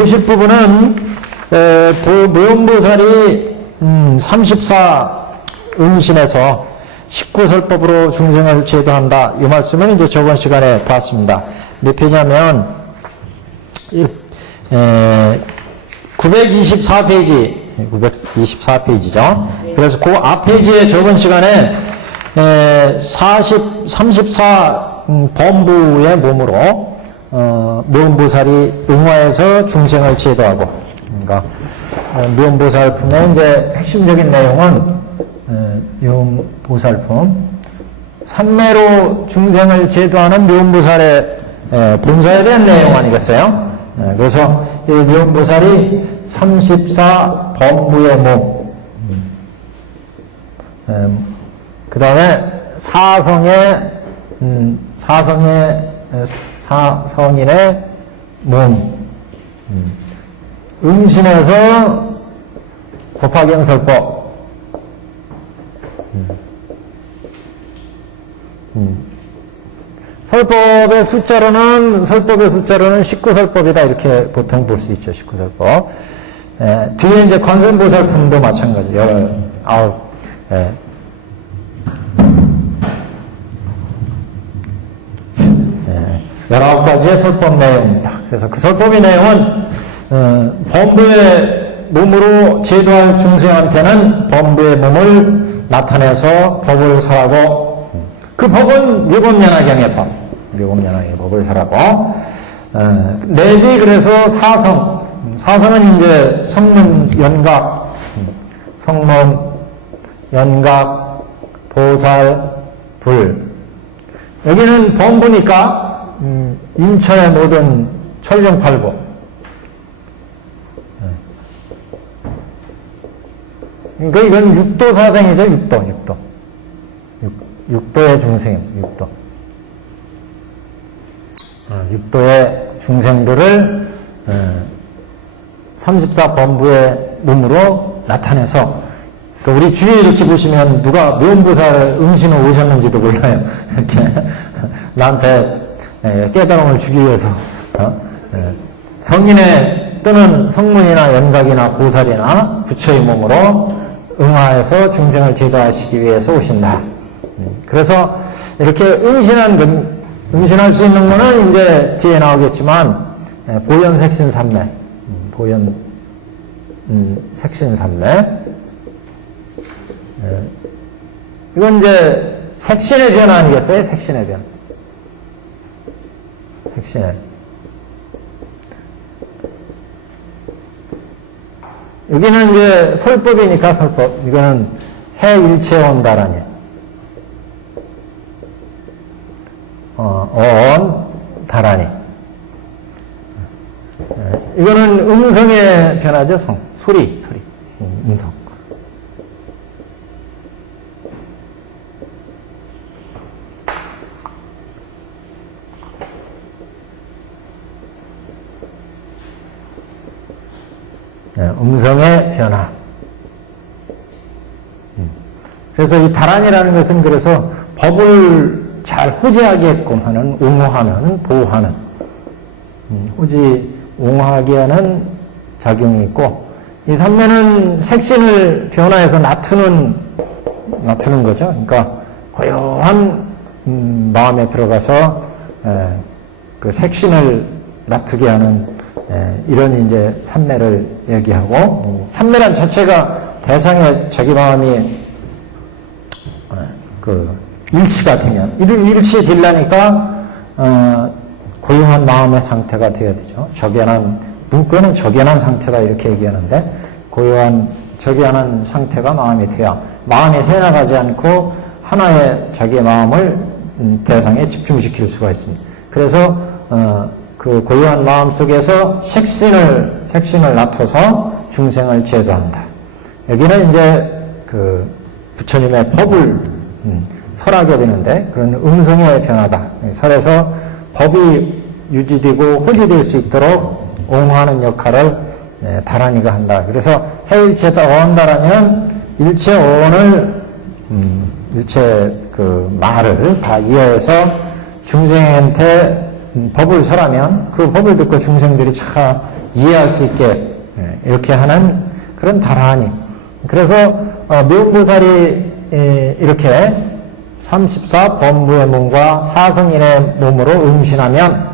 보실 부분은 무용보살이 34 응신에서 19설법으로 중생을 제도한다. 이 말씀은 이제 저번 시간에 봤습니다. 몇 페이지냐면 924페이지 924페이지죠. 그래서 그 앞 페이지에 저번 시간에 34 범부의 몸으로 무용보살이 응화해서 중생을 제도하고, 그러니까 무용보살품의 이제 핵심적인 내용은 무용보살품 삼매로 중생을 제도하는 무용보살의 본사에 대한 내용 아니겠어요? 그래서 이 무용보살이 34 범부의 몸, 그 다음에 사성인의 몸, 응신에서 곱하경설법, 설법의 숫자로는 19설법이다. 이렇게 보통 볼 수 있죠. 19설법. 뒤에 이제 관세음보살품도 마찬가지예요. 19가지의 설법 내용입니다. 그래서 그 설법의 내용은 범부의 몸으로 제도할 중생한테는 범부의 몸을 나타내서 법을 설하고, 그 법은 묘법연화경의 법, 묘법연화경의 법을 설하고, 내지 그래서 사성은 이제 성문 연각, 보살, 불. 여기는 범부니까 인처의 모든 천령팔부, 그러니까 이건 육도 사생이죠. 육도의 중생입니다. 육도의 중생들을 34 범부의 몸으로 나타내서, 그러니까 우리 주위에 이렇게 보시면 누가 무용보살 응신을 오셨는지도 몰라요. 이렇게 나한테 깨달음을 주기 위해서 성인의 또는 성문이나 연각이나 보살이나 부처의 몸으로 응화해서 중생을 제도하시기 위해서 오신다. 그래서 이렇게 응신할 수 있는 거는 이제 뒤에 나오겠지만 보현색신삼매, 색신삼매, 이건 이제 색신의 변화 아니겠어요? 색신의 변화. 여기는 이제 설법이니까 설법. 이거는 해일체온다라니. 다라니. 이거는 음성의 변화죠. 소리. 음성. 음성의 변화. 그래서 이 다란이라는 것은 그래서 법을 잘 호지하게끔 하는, 옹호하는, 보호하는, 옹호하게 하는 작용이 있고, 이 삼매는 색신을 변화해서 낮추는 거죠. 그러니까 고요한 마음에 들어가서 그 색신을 낮추게 하는 이런 이제 삼매를 얘기하고, 삼매란 자체가 대상에 자기 마음이 일치가 되면, 일치되려니까 고요한 마음의 상태가 되어야 되죠. 문구에는 적연한 상태다 이렇게 얘기하는데, 고요한 적연한 상태가 마음이 돼야 마음이 새나가지 않고 하나의 자기의 마음을 대상에 집중시킬 수가 있습니다. 그래서 그 고요한 마음 속에서 색신을 낮춰서 중생을 제도한다. 여기는 이제 그 부처님의 법을 설하게 되는데, 그런 음성의 변화다. 설에서 법이 유지되고 호지될 수 있도록 옹호하는 역할을 다란이가 한다. 그래서 해일체다 어언다라니는 일체 어언을, 일체 그 말을 다 이어해서 중생한테 법을 설하면 그 법을 듣고 중생들이 참 이해할 수 있게 이렇게 하는 그런 다라하니. 그래서 미운보살이 이렇게 34 범부의 몸과 사성인의 몸으로 응신하면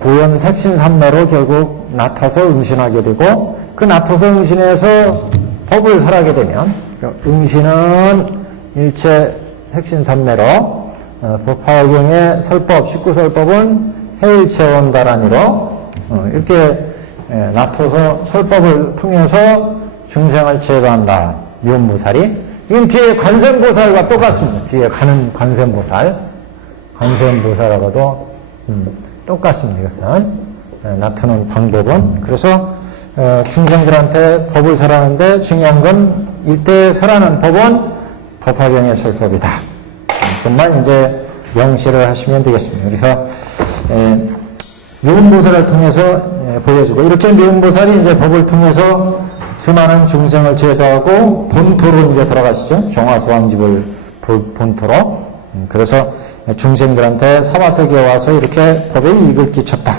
보현색신삼매로 결국 나타서 응신하게 되고, 그 나타서 응신해서 법을 설하게 되면, 응신은 일체 핵신삼매로 법화경의 설법, 19설법은 해일체원다란이로 이렇게 나타서 설법을 통해서 중생을 제도한다. 미운보살이. 이건 뒤에 관세음보살과 똑같습니다. 뒤에 가는 관세음보살. 관세음보살하고도 똑같습니다. 이것은 나타나는 방법은. 그래서 중생들한테 법을 설하는데 중요한 건 일대 설하는 법은 법화경의 설법이다. 그것만 이제 명시를 하시면 되겠습니다. 그래서 미운보살을 통해서 보여주고, 이렇게 미운보살이 이제 법을 통해서 수많은 중생을 제도하고 본토로 이제 들어가시죠. 종화소왕집을 본토로. 그래서 중생들한테 사바세계에 와서 이렇게 법에 이익을 끼쳤다.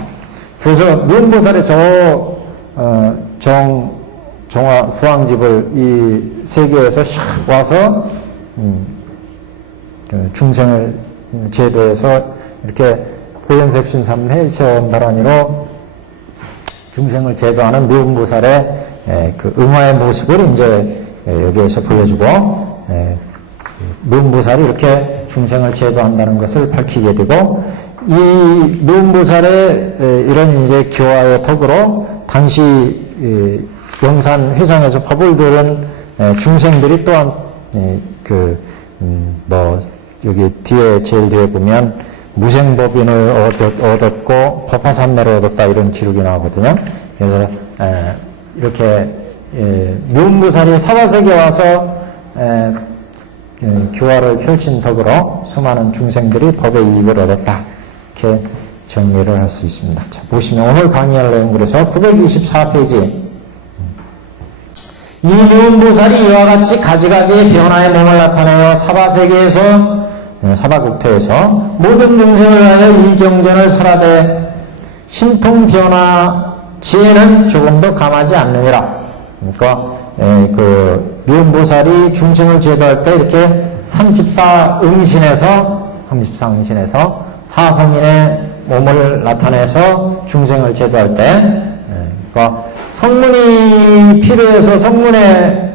그래서 미운보살이 종화소왕집을 이 세계에서 샥 와서 중생을 제도해서 이렇게 보현색신삼 해일체원다란이로 중생을 제도하는 미운보살의 그 응화의 모습을 이제 여기에서 보여주고, 미운보살이 이렇게 중생을 제도한다는 것을 밝히게 되고, 이 미운보살의 이런 이제 교화의 덕으로 당시 영산 회상에서 법을 들은 중생들이 또한 여기 뒤에 제일 뒤에 보면 무생법인을 얻었고 법화삼매를 얻었다, 이런 기록이 나오거든요. 그래서 이렇게 미운보살이 사바세계에 와서 교화를 펼친 덕으로 수많은 중생들이 법의 이익을 얻었다, 이렇게 정리를 할 수 있습니다. 자, 보시면 오늘 강의할 내용, 그래서 924페이지. 이 미운보살이 이와 같이 가지가지의 변화의 몸을 나타내어 사바세계에서, 사바국토에서 모든 중생을 하여 이 경전을 설하되 신통변화 지혜는 조금도 감하지 않느니라. 그러니까 그 미운보살이 중생을 제도할 때 이렇게 34 응신에서 사성인의 몸을 나타내서 중생을 제도할 때, 그러니까 성문이 필요해서 성문의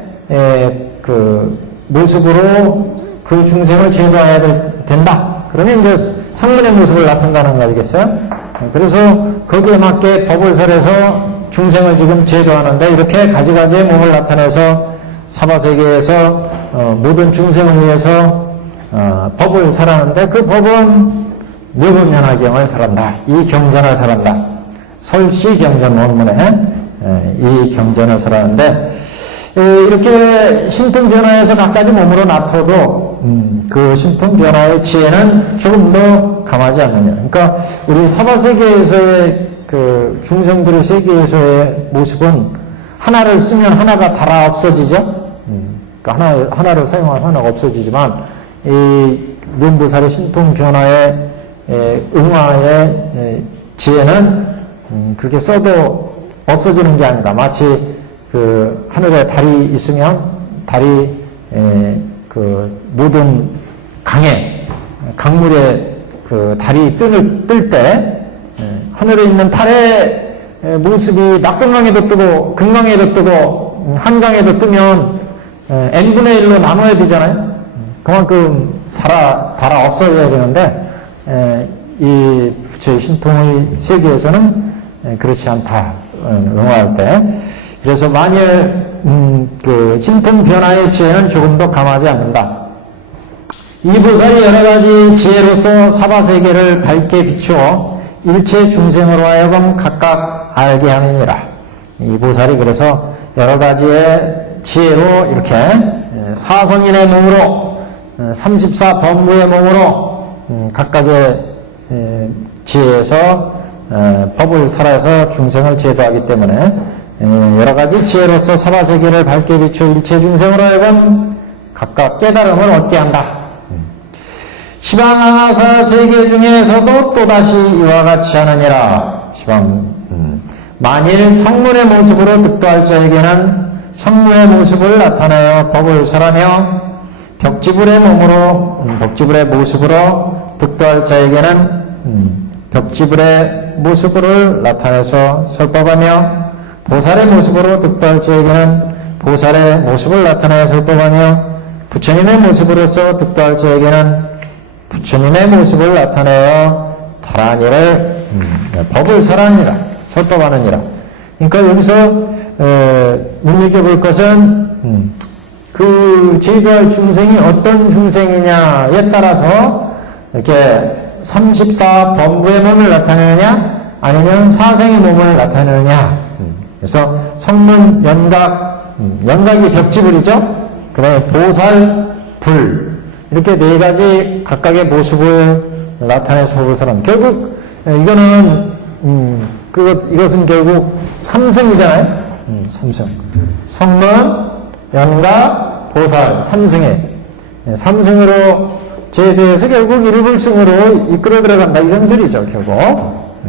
그 모습으로 그 중생을 제도해야 된다. 그러면 이제 성문의 모습을 나타낸다는 거 아니겠어요? 그래서 거기에 맞게 법을 설해서 중생을 지금 제도하는데, 이렇게 가지가지의 몸을 나타내서 사바세계에서 모든 중생을 위해서 법을 설하는데, 그 법은 묘법면화경을 설한다. 이 경전을 설한다. 설시 경전 원문에 이 경전을 설하는데, 이렇게 신통변화에서 각가지 몸으로 나타도 그 신통변화의 지혜는 조금 더 감하지 않느냐. 그러니까 우리 사바세계에서의 그 중생들의 세계에서의 모습은 하나를 쓰면 하나가 달아 없어지죠. 그러니까 하나를 사용하면 하나가 없어지지만, 이 미운보살의 신통변화의 응화의 지혜는 그렇게 써도 없어지는 게 아니다. 마치 그 하늘에 달이 있으면 달이 그 모든 강물에 그 달이 뜰 때 하늘에 있는 달의 모습이 낙동강에도 뜨고 금강에도 뜨고 한강에도 뜨면 n분의 1로 나눠야 되잖아요. 그만큼 달아 없어져야 되는데, 이 부처의 신통의 세계에서는 그렇지 않다. 응화할 때. 그래서 만일 그 신통 변화의 지혜는 조금 더 감하지 않는다. 이 보살이 여러 가지 지혜로서 사바세계를 밝게 비추어 일체 중생으로 하여금 각각 알게 함이니라. 이 보살이 그래서 여러 가지의 지혜로 이렇게 사성인의 몸으로 34 범부의 몸으로 각각의 지혜에서 법을 설해서 중생을 제도하기 때문에 여러 가지 지혜로서 사바세계를 밝게 비추어 일체 중생으로 하여금 각각 깨달음을 얻게 한다. 시방아사 세계 중에서도 또다시 이와 같이 하느니라. 시방 만일 성문의 모습으로 득도할 자에게는 성문의 모습을 나타내어 법을 설하며 벽지불의 몸으로 벽지불의 모습으로 득도할 자에게는 벽지불의 모습을 나타내서 설법하며 보살의 모습으로 득도할 자에게는 보살의 모습을 나타내어 설법하며 부처님의 모습으로서 득도할 자에게는 부처님의 모습을 나타내어 다라니를 법을 설하니라 설법하느니라. 그러니까 여기서 눈여겨볼 것은 그 제도할 중생이 어떤 중생이냐에 따라서 이렇게 34범부의 몸을 나타내느냐 아니면 사생의 몸을 나타내느냐. 그래서 성문, 연각, 연각이 벽지불이죠. 그 다음에 보살, 불 이렇게 네 가지 각각의 모습을 나타내서 법을 설한. 결국 이거는 이것은 결국 삼승이잖아요. 삼승. 성문, 연각, 보살, 삼승에 삼승으로 제도해서 결국 일불승으로 이끌어 들어간다 이런 소리죠 결국.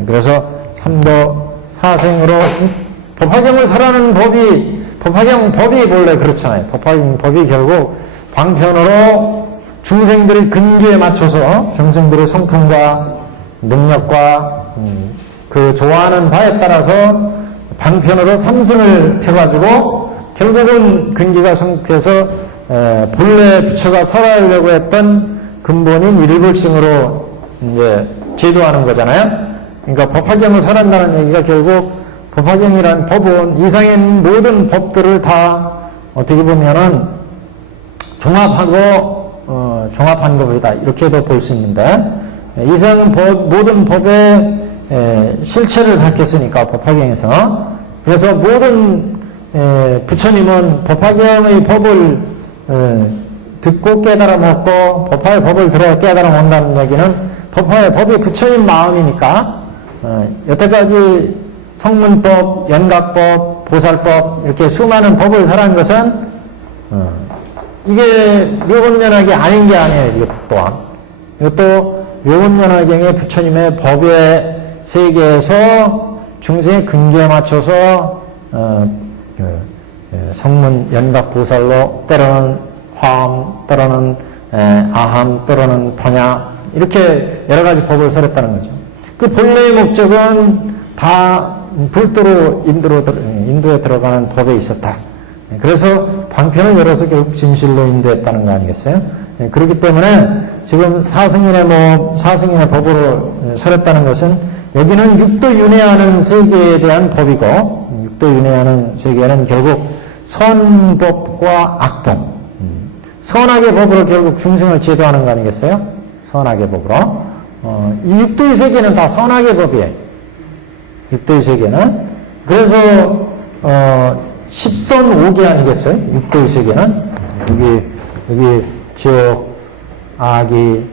그래서 삼도 사생으로 법화경을 설하는 법이 원래 그렇잖아요. 법이 결국 방편으로 중생들의 근기에 맞춰서 중생들의 성품과 능력과 그 좋아하는 바에 따라서 방편으로 삼승을 펴가지고 결국은 근기가 성취해서 본래 부처가 설하려고 했던 근본인 일불승으로 이제 제도하는 거잖아요. 그러니까 법화경을 설한다는 얘기가 결국 법화경이란 법은 이상의 모든 법들을 다 어떻게 보면은 종합한 것이다 이렇게도 볼 수 있는데 이상 모든 법의 실체를 밝혔으니까 법화경에서 그래서 모든 부처님은 법화경의 법을 듣고 깨달아 먹고 법화의 법을 들어 깨달아 먹는다는 얘기는 법화의 법이 부처님 마음이니까 여태까지 성문법, 연각법, 보살법 이렇게 수많은 법을 설한 것은 이게 묘법연화경이 아닌 게 아니에요. 이것 또한 이것도 묘법연화경의 부처님의 법의 세계에서 중생의 근기에 맞춰서 성문, 연각, 보살로 때로는 화엄, 때로는 아함, 때로는 번야 이렇게 여러 가지 법을 설했다는 거죠. 그 본래의 목적은 다 불도로 인도에 들어가는 법에 있었다. 그래서 방편을 열어서 결국 진실로 인도했다는 거 아니겠어요? 그렇기 때문에 지금 사승인의 법으로 설했다는 것은 여기는 육도윤회하는 세계에 대한 법이고 육도윤회하는 세계는 결국 선법과 악법 선악의 법으로 결국 중생을 제도하는 거 아니겠어요? 선악의 법으로 이 육도의 세계는 다 선악의 법이에요. 육도의 세계는 그래서 10선 5개 아니겠어요? 육도의 세계는 여기 지옥, 아기,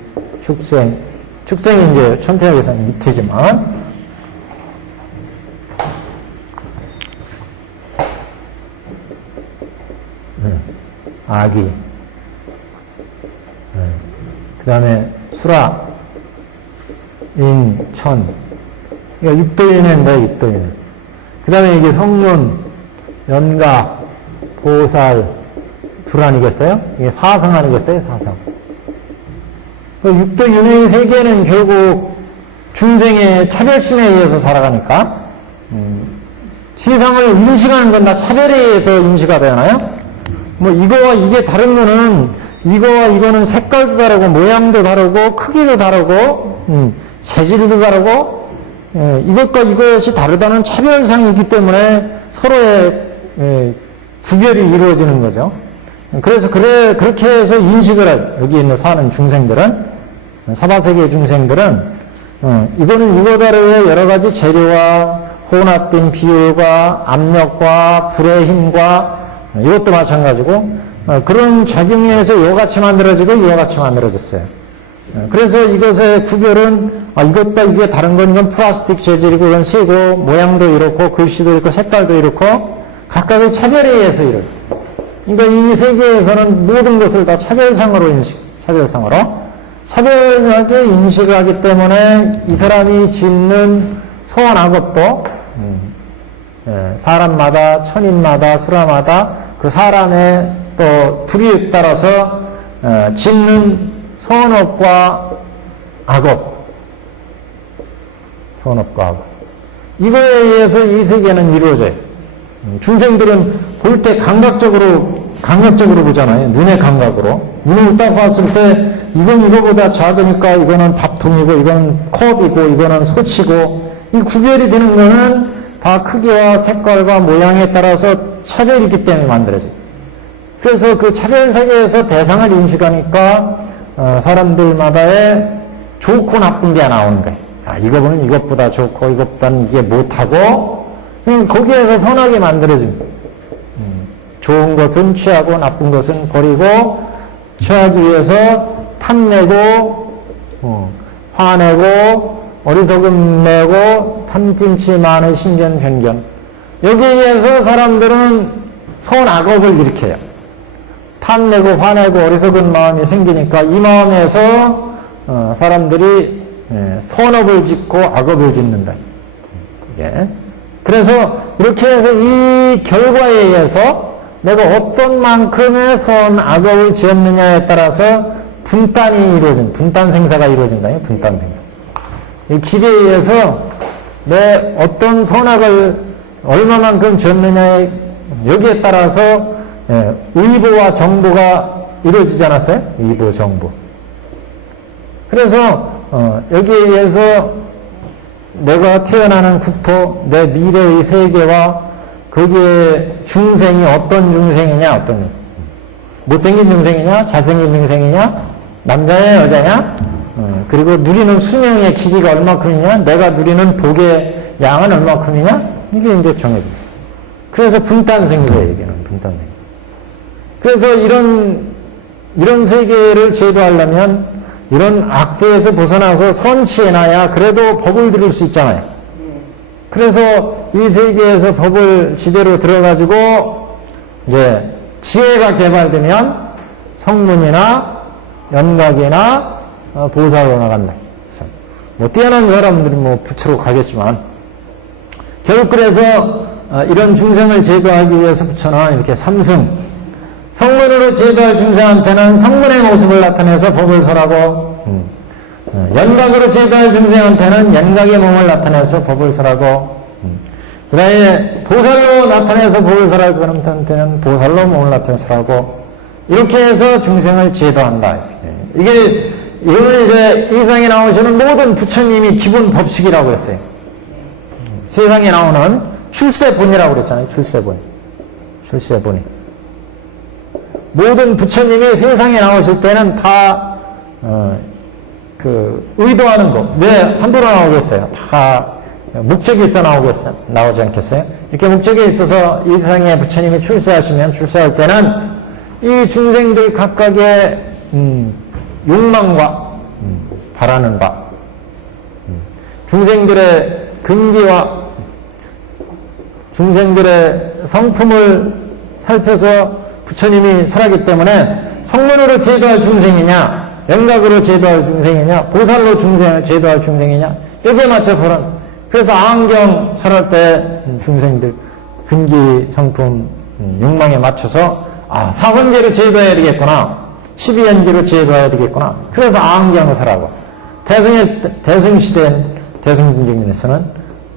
축생이 이제 천태역에서는 밑이지만 아기 그 다음에 수라, 인, 천 그러니까 육도인인데 육도인 그 다음에 이게 성문, 연각, 보살, 불 아니겠어요? 이게 사성 아니겠어요? 사성. 육도윤회의 세계는 결국 중생의 차별심에 의해서 살아가니까 세상을 인식하는 건 다 차별에 의해서 인식이 되잖아요. 뭐 이거와 이게 다르면은 이거와 이거는 색깔도 다르고 모양도 다르고 크기도 다르고 재질도 다르고 이것과 이것이 다르다는 차별상이기 때문에 서로의 구별이 이루어지는 거죠. 그래서 그렇게 해서 인식을 해요. 여기 있는 사는 중생들은 사바세계 중생들은 이거는 이거다르의 여러 가지 재료와 혼합된 비율과 압력과 불의 힘과 이것도 마찬가지고 그런 작용에 의해서 이거같이 만들어지고 이거같이 만들어졌어요. 그래서 이것의 구별은 이것과 이게 다른 건 이건 플라스틱 재질이고 이건 새고 모양도 이렇고 글씨도 이렇고 색깔도 이렇고 각각의 차별에 의해서 이렇고 그러니까 이 세계에서는 모든 것을 다 차별상으로 차별하게 인식을 하기 때문에 이 사람이 짓는 소원한 것도 사람마다, 천인마다, 수라마다 그 사람의 또 불의에 따라서 짓는 선업과 악업, 선업과 악업. 이거에 의해서 이 세계는 이루어져요. 중생들은 볼 때 감각적으로 보잖아요. 눈의 감각으로. 눈을 딱 봤을 때 이건 이거보다 작으니까 이거는 밥통이고 이거는 컵이고 이거는 소치고 이 구별이 되는 거는 다 크기와 색깔과 모양에 따라서 차별이기 때문에 만들어져요. 그래서 그 차별 세계에서 대상을 인식하니까 사람들마다의 좋고 나쁜 게 나오는 거예요. 이거 보면 이것보다 좋고 이것보다는 이게 못하고 거기에서 선하게 만들어집니다. 좋은 것은 취하고 나쁜 것은 버리고 취하기 위해서 탐내고 화내고 어리석음 내고 탐진치 많은 신견 변견 여기에 의해서 사람들은 선악업을 일으켜요. 탐내고 화내고 어리석은 마음이 생기니까 이 마음에서 사람들이 선업을 짓고 악업을 짓는다. 그래서 이렇게 해서 이 결과에 의해서 내가 어떤 만큼의 선악업을 지었느냐에 따라서 분단이 이루어진, 분단 생사가 이루어진다요. 분단 생사. 이 길에 의해서 내 어떤 선악을 얼마만큼 지었느냐에 여기에 따라서 의보와 정보가 이루어지지 않았어요? 의보, 정보. 그래서 여기에 의해서 내가 태어나는 국토, 내 미래의 세계와 거기에 중생이 어떤 중생이냐, 어떤 못생긴 중생이냐, 잘생긴 중생이냐, 남자냐, 여자냐, 그리고 누리는 수명의 기지가 얼마큼이냐, 내가 누리는 복의 양은 얼마큼이냐, 이게 이제 정해집니다. 그래서 분단생이에요, 여기는 분단생. 그래서 이런 세계를 제도하려면 이런 악도에서 벗어나서 선치해놔야 그래도 법을 들을 수 있잖아요. 그래서 이 세계에서 법을 지대로 들어가지고 이제 지혜가 개발되면 성문이나 연각이나 보살로 나간다. 뭐 뛰어난 사람들이 뭐 부처로 가겠지만 결국 그래서 이런 중생을 제도하기 위해서 부처는 이렇게 삼승 성문으로 제도할 중생한테는 성문의 모습을 나타내서 법을 설하고 연각으로 제도할 중생한테는 연각의 몸을 나타내서 법을 설하고 그 다음에 보살로 나타내서 법을 설할 사람한테는 보살로 몸을 나타내서 설하고 이렇게 해서 중생을 제도한다. 이게 이거는 이제 이 세상에 나오시는 모든 부처님이 기본 법칙이라고 했어요. 세상에 나오는 출세본이라고 그랬잖아요. 출세본이. 모든 부처님이 세상에 나오실 때는 다 의도하는 거. 왜 함부로 나오겠어요? 다 목적이 있어 나오지 않겠어요? 이렇게 목적이 있어서 이 세상에 부처님이 출세할 때는 이 중생들 각각의 욕망과 바라는 바, 중생들의 근기와 중생들의 성품을 살펴서 부처님이 설하기 때문에 성문으로 제도할 중생이냐, 연각으로 제도할 중생이냐, 보살로 제도할 중생이냐, 여기에 맞춰 보란. 그래서 아한경 설할 때 중생들 근기, 성품, 욕망에 맞춰서 사선계로 제도해야 되겠구나, 12연계로 제도해야 되겠구나. 그래서 아한경을 설하고 대승시대인 대승중생에서는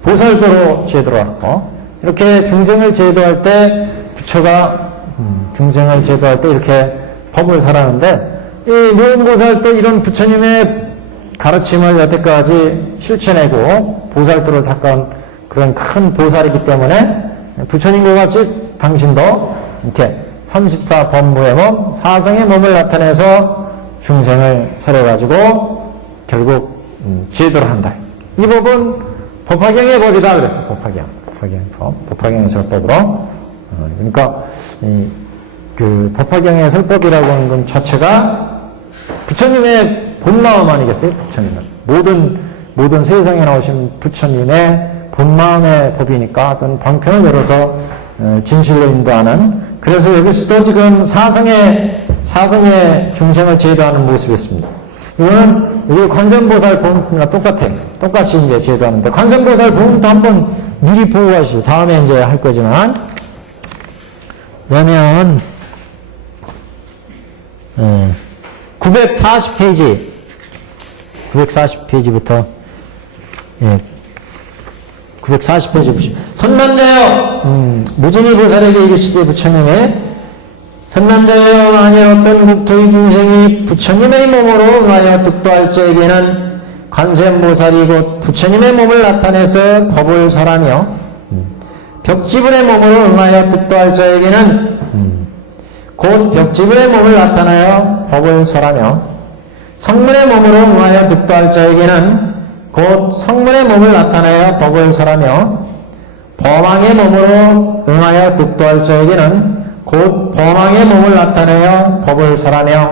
보살도로 제도를 하고 이렇게 중생을 제도할 때 부처가 중생을 제도할 때 이렇게 법을 설하는데 이 무언보살도 이런 부처님의 가르침을 여태까지 실천하고 보살도를 닦은 그런 큰 보살이기 때문에 부처님과 같이 당신도 이렇게 34법무의 몸, 사성의 몸을 나타내서 중생을 설해가지고 결국 제도를 한다. 이 법은 법화경의 법이다 그랬어. 법화경의 설법으로. 그러니까 그 법화경의 설법이라고 하는 건 자체가 부처님의 본마음 아니겠어요? 부처님은 모든 세상에 나오신 부처님의 본마음의 법이니까 그건 방편을 열어서 진실로 인도하는. 그래서 여기서도 지금 사성의 중생을 제도하는 모습이 있습니다. 이거는 여기 관세음보살 법문과 똑같아요. 똑같이 이제 제도하는데 관세음보살 법문도 한번 미리 보고 가시죠. 다음에 이제 할 거지만. 그러면, 940페이지. 940페이지부터, 940페이지 보시죠. 선남자여, 무진이 보살에게 이르시되 부처님의 선남자여, 만일 어떤 국토의 중생이 부처님의 몸으로 응하여 득도할 자에게는 관세음보살이 곧 부처님의 몸을 나타내서 법을 설하며, 벽지불의 몸으로 응하여 득도할 자에게는 곧 벽지불의 몸을 나타내어 법을 설하며, 성문의 몸으로 응하여 득도할 자에게는 곧 성문의 몸을 나타내어 법을 설하며, 범왕의 몸으로 응하여 득도할 자에게는 곧 범왕의 몸을 나타내어 법을 설하며,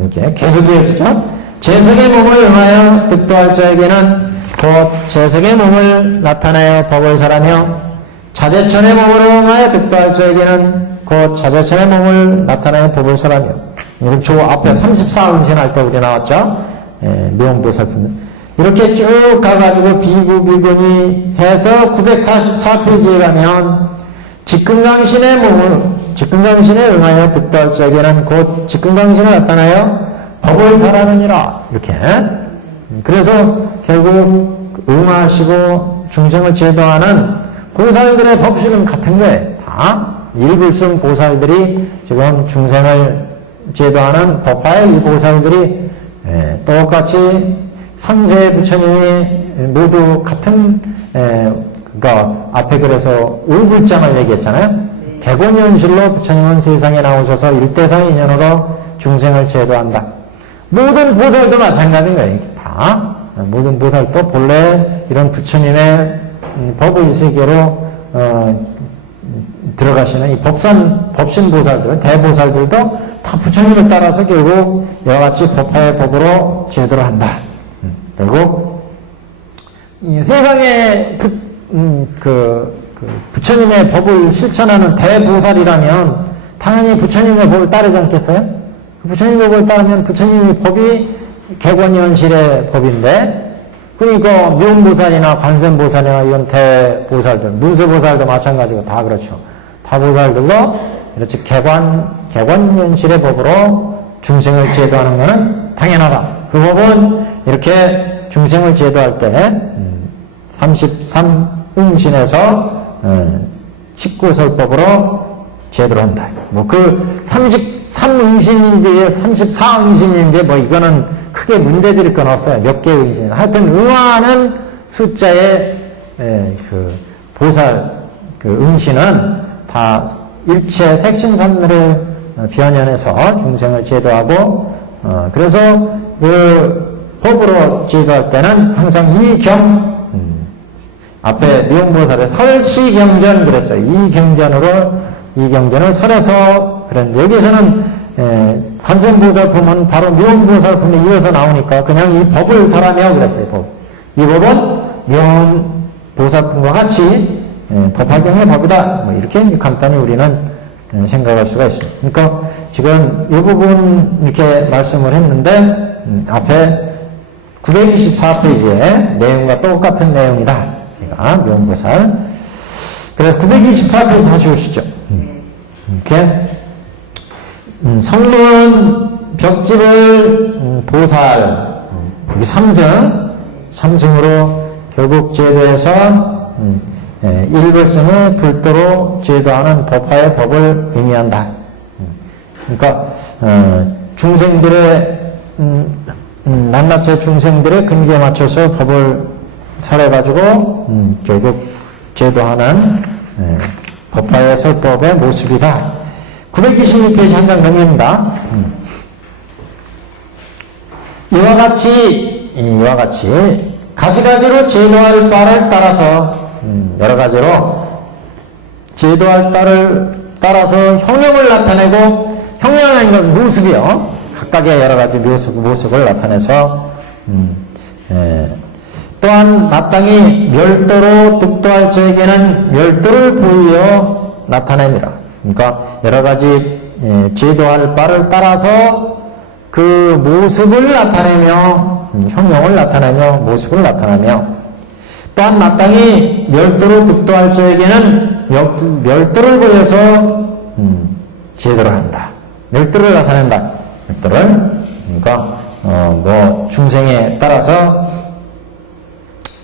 이렇게 계속 이어지죠. 재석의 몸을 응하여 득도할 자에게는 곧 재석의 몸을 나타내어 법을 설하며, 자재천의 몸으로 응하여 득도할 자에게는 곧 자재천의 몸을 나타내어 법을 설하며. 이건 저 앞에 34음신 할 때 우리 나왔죠. 묘음보살품. 이렇게 쭉 가가지고 비구비구니 해서 944페이지에 가면 직근강신의 응하여 득도할 자에게는 곧 직근강신을 나타내어 법을 설하느니라. 이렇게. 그래서 결국 응하시고 중생을 제도하는 보살들의 법식은 같은 거예요. 다 일불승 보살들이 지금 중생을 제도하는 법화의 이 보살들이 똑같이 삼세 부처님이 모두 같은 그러니까 앞에 그래서 울불장을 얘기했잖아요. 객원현실로 부처님은 세상에 나오셔서 일대상 인연으로 중생을 제도한다. 모든 보살도 마찬가지인 거예요. 다 모든 보살도 본래 이런 부처님의 법의 세계로 들어가시는 이 법신 보살들, 대보살들도 다 부처님을 따라서 결국 이와 같이 법화의 법으로 제도를 한다. 결국 세상에 부처님의 법을 실천하는 대보살이라면 당연히 부처님의 법을 따르지 않겠어요? 부처님의 법을 따르면 부처님의 법이 객원현실의 법인데, 그러니까 묘음보살이나 관세음보살이나 이런 대보살들, 문수보살도 마찬가지고 다 그렇죠. 다 보살들도 이렇게 객원현실의 법으로 중생을 제도하는 것은 당연하다. 그 법은 이렇게 중생을 제도할 때 33응신에서 19설법으로 제도를 한다. 뭐 그 33응신인지 34응신인지 뭐 이거는 크게 문제될 건 없어요. 몇 개의 응신. 하여튼 응하는 숫자의 그 보살 그 응신은 다 일체 색신선물을 변연해서 중생을 제도하고, 그래서 그 법으로 제도할 때는 항상 앞에 묘음보살의 설시경전 그랬어요. 이 경전을 설해서 그랬는데, 여기서는 관세음보살품은 바로 묘음보살품에 이어서 나오니까 그냥 이 법을 설하며 그랬어요. 이 법은 묘음보살품과 같이 법화경의 법이다. 뭐 이렇게 간단히 우리는 생각할 수가 있습니다. 그러니까 지금 이 부분 이렇게 말씀을 했는데, 앞에 924페이지의 내용과 똑같은 내용이다. 그러니까 묘음보살. 그래서 924페이지 다시 오시죠. 이렇게 성문 벽지를 보살 여기 3승으로 결국 제도해서 일불승의 불도로 제도하는 법화의 법을 의미한다. 그러니까 중생들의 낱낱의 중생들의 근기에 맞춰서 법을 설해가지고 결국 제도하는 법화의 설법의 모습이다. 926페이지 한 장 넘깁니다. 이와 같이 가지가지로 제도할 바를 따라서 여러 가지로 제도할 바를 따라서 형용을 나타내고, 형용이라는 건 모습이요. 각각의 여러 가지 모습을 나타내서 또한 마땅히 멸도로 득도할 자에게는 멸도를 보이어 나타냅니다. 그러니까 여러 가지 제도할 바를 따라서 그 모습을 나타내며 형용을 나타내며 모습을 나타내며, 또한 마땅히 멸도로 득도할 자에게는 멸도를 보여서 제도를 한다. 멸도를 나타낸다. 멸도를 그러니까 뭐 중생에 따라서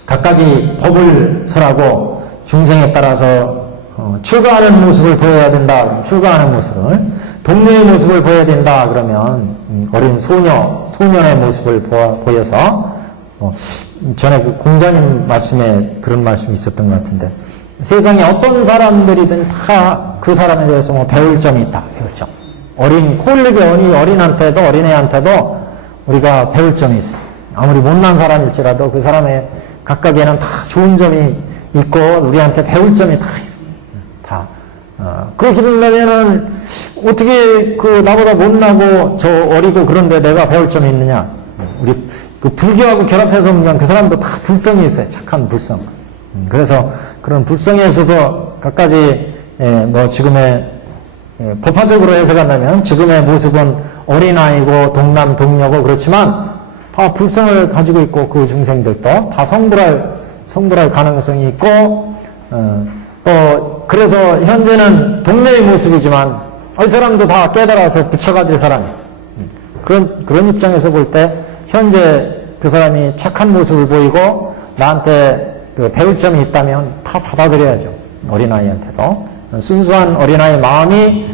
각가지 법을 설하고 중생에 따라서 출가하는 모습을 보여야 된다. 그럼 출가하는 모습을 동료의 모습을 보여야 된다. 그러면 어린 소년의 모습을 보여서 전에 그 공자님 말씀에 그런 말씀이 있었던 것 같은데 세상에 어떤 사람들이든 다 그 사람에 대해서 뭐 배울 점이 있다. 배울 점. 코 흘리게 어린애한테도 우리가 배울 점이 있어요. 아무리 못난 사람일지라도 그 사람의 각각에는 다 좋은 점이 있고 우리한테 배울 점이 다 있어요. 그렇게 된다면은 어떻게 그 나보다 못나고 저 어리고 그런데 내가 배울 점이 있느냐? 우리 그 불교하고 결합해서 보면 그 사람도 다 불성이 있어요. 착한 불성. 그래서 그런 불성에 있어서 각가지 뭐 지금의 법화적으로 해석한다면 지금의 모습은 어린아이고 동남 동녀고 그렇지만 다 불성을 가지고 있고 그 중생들도 다 성불할 가능성이 있고 또 그래서 현재는 동네의 모습이지만 이 사람도 다 깨달아서 부처가 될 사람이에요. 그런 입장에서 볼 때 현재 그 사람이 착한 모습을 보이고 나한테 그 배울 점이 있다면 다 받아들여야죠. 어린아이한테도 순수한 어린아이의 마음이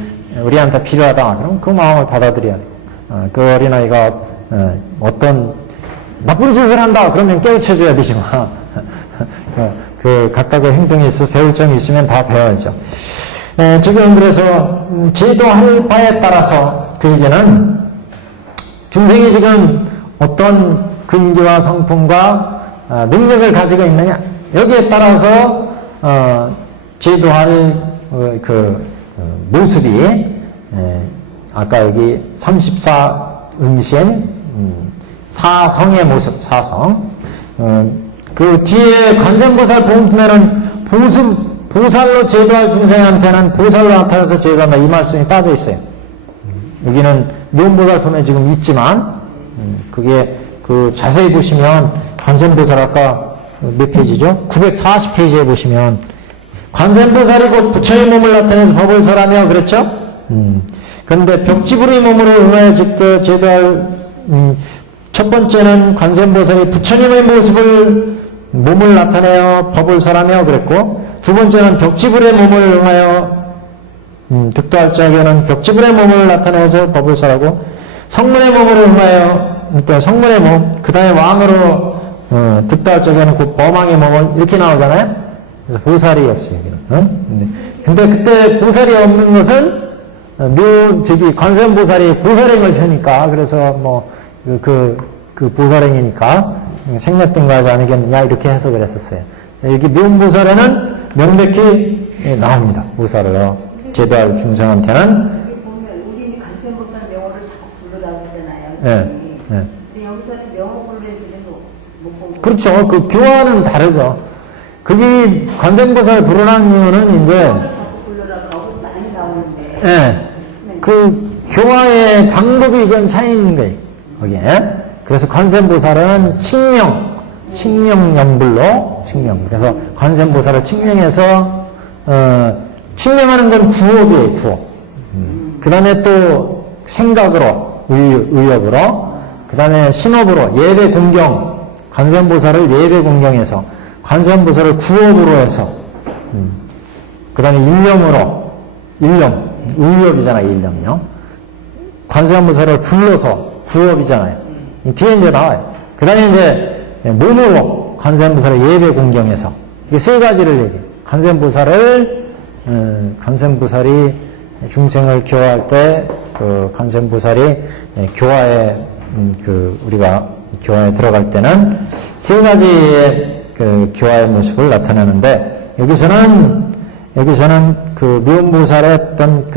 우리한테 필요하다. 그럼 그 마음을 받아들여야 돼요. 그 어린아이가 어떤 나쁜 짓을 한다. 그러면 깨우쳐줘야 되지만 그 각각의 행동에 있어서 배울 점이 있으면 다 배워야죠. 지금 그래서 제도할 바에 따라서 그에게는 중생이 지금 어떤 근기와 성품과 능력을 가지고 있느냐 여기에 따라서 제도할 모습이 아까 여기 34음신 사성의 모습 사성 그 뒤에 관세음보살 보면은 보살로 제도할 중생한테는 보살로 나타나서 제도한다 이 말씀이 빠져 있어요. 여기는 묘음보살품에 지금 있지만 그게 그 자세히 보시면 관세음보살 아까 몇 페이지죠? 940페이지에 보시면 관세음보살이 곧 부처의 몸을 나타내서 법을 설하며 그랬죠? 그런데 벽지불의 몸으로 응하여 제도할 첫 번째는 관세음보살이 부처님의 몸을 나타내어 법을 설하며 그랬고 두 번째는 벽지불의 몸을 응하여 득도할 자에게는 벽지불의 몸을 나타내서 법을 설하고 성문의 몸으로 응하여 또 성문의 몸 그 다음에 왕으로 득도할 자에게는 곧 범왕의 몸을 이렇게 나오잖아요. 그래서 보살이 없어요. 근데 그때 보살이 없는 것은 관세음보살이 보살행을 펴니까 그래서 뭐 그 보살행이니까 생략된 거 하지 않겠느냐 이렇게 해석을 했었어요. 여기 묘음보살에는 명백히 나옵니다. 보살로 제도할 중생한테는 여기 보면 우리 관세음보살 명호를 자꾸 불러다니잖아요. 네. 근데 여기서는 명호 부르는 못 보고 그렇죠. 그 교화는 다르죠. 그게 관세음보살 부르는 이유는 이제 자꾸 불러라고 많이 나오는데 예. 그 교화의 방법이 이건 차이인 거예요. 거기에. 그래서 관세음보살은 칙명연불로 칙명. 그래서 관세음보살을 칙명해서 칙명하는 건 구업이에요. 구업. 그 다음에 또 생각으로 의업으로 그 다음에 신업으로 예배 공경 관세음보살을 예배 공경해서 관세음보살을 구업으로 해서 그 다음에 일념으로 일념 의업이잖아요. 일념요. 관세음보살을 불러서 구업이잖아요. 뒤에 이제 나와요. 그 다음에 이제 몸으로 관세음보살을 예배 공경해서 이게 세 가지를 얘기해요. 관세음보살이 중생을 교화할 때 그 관세음보살이 교화에 우리가 교화에 들어갈 때는 세 가지의 그 교화의 모습을 나타내는데 여기서는 그 묘음보살의 어떤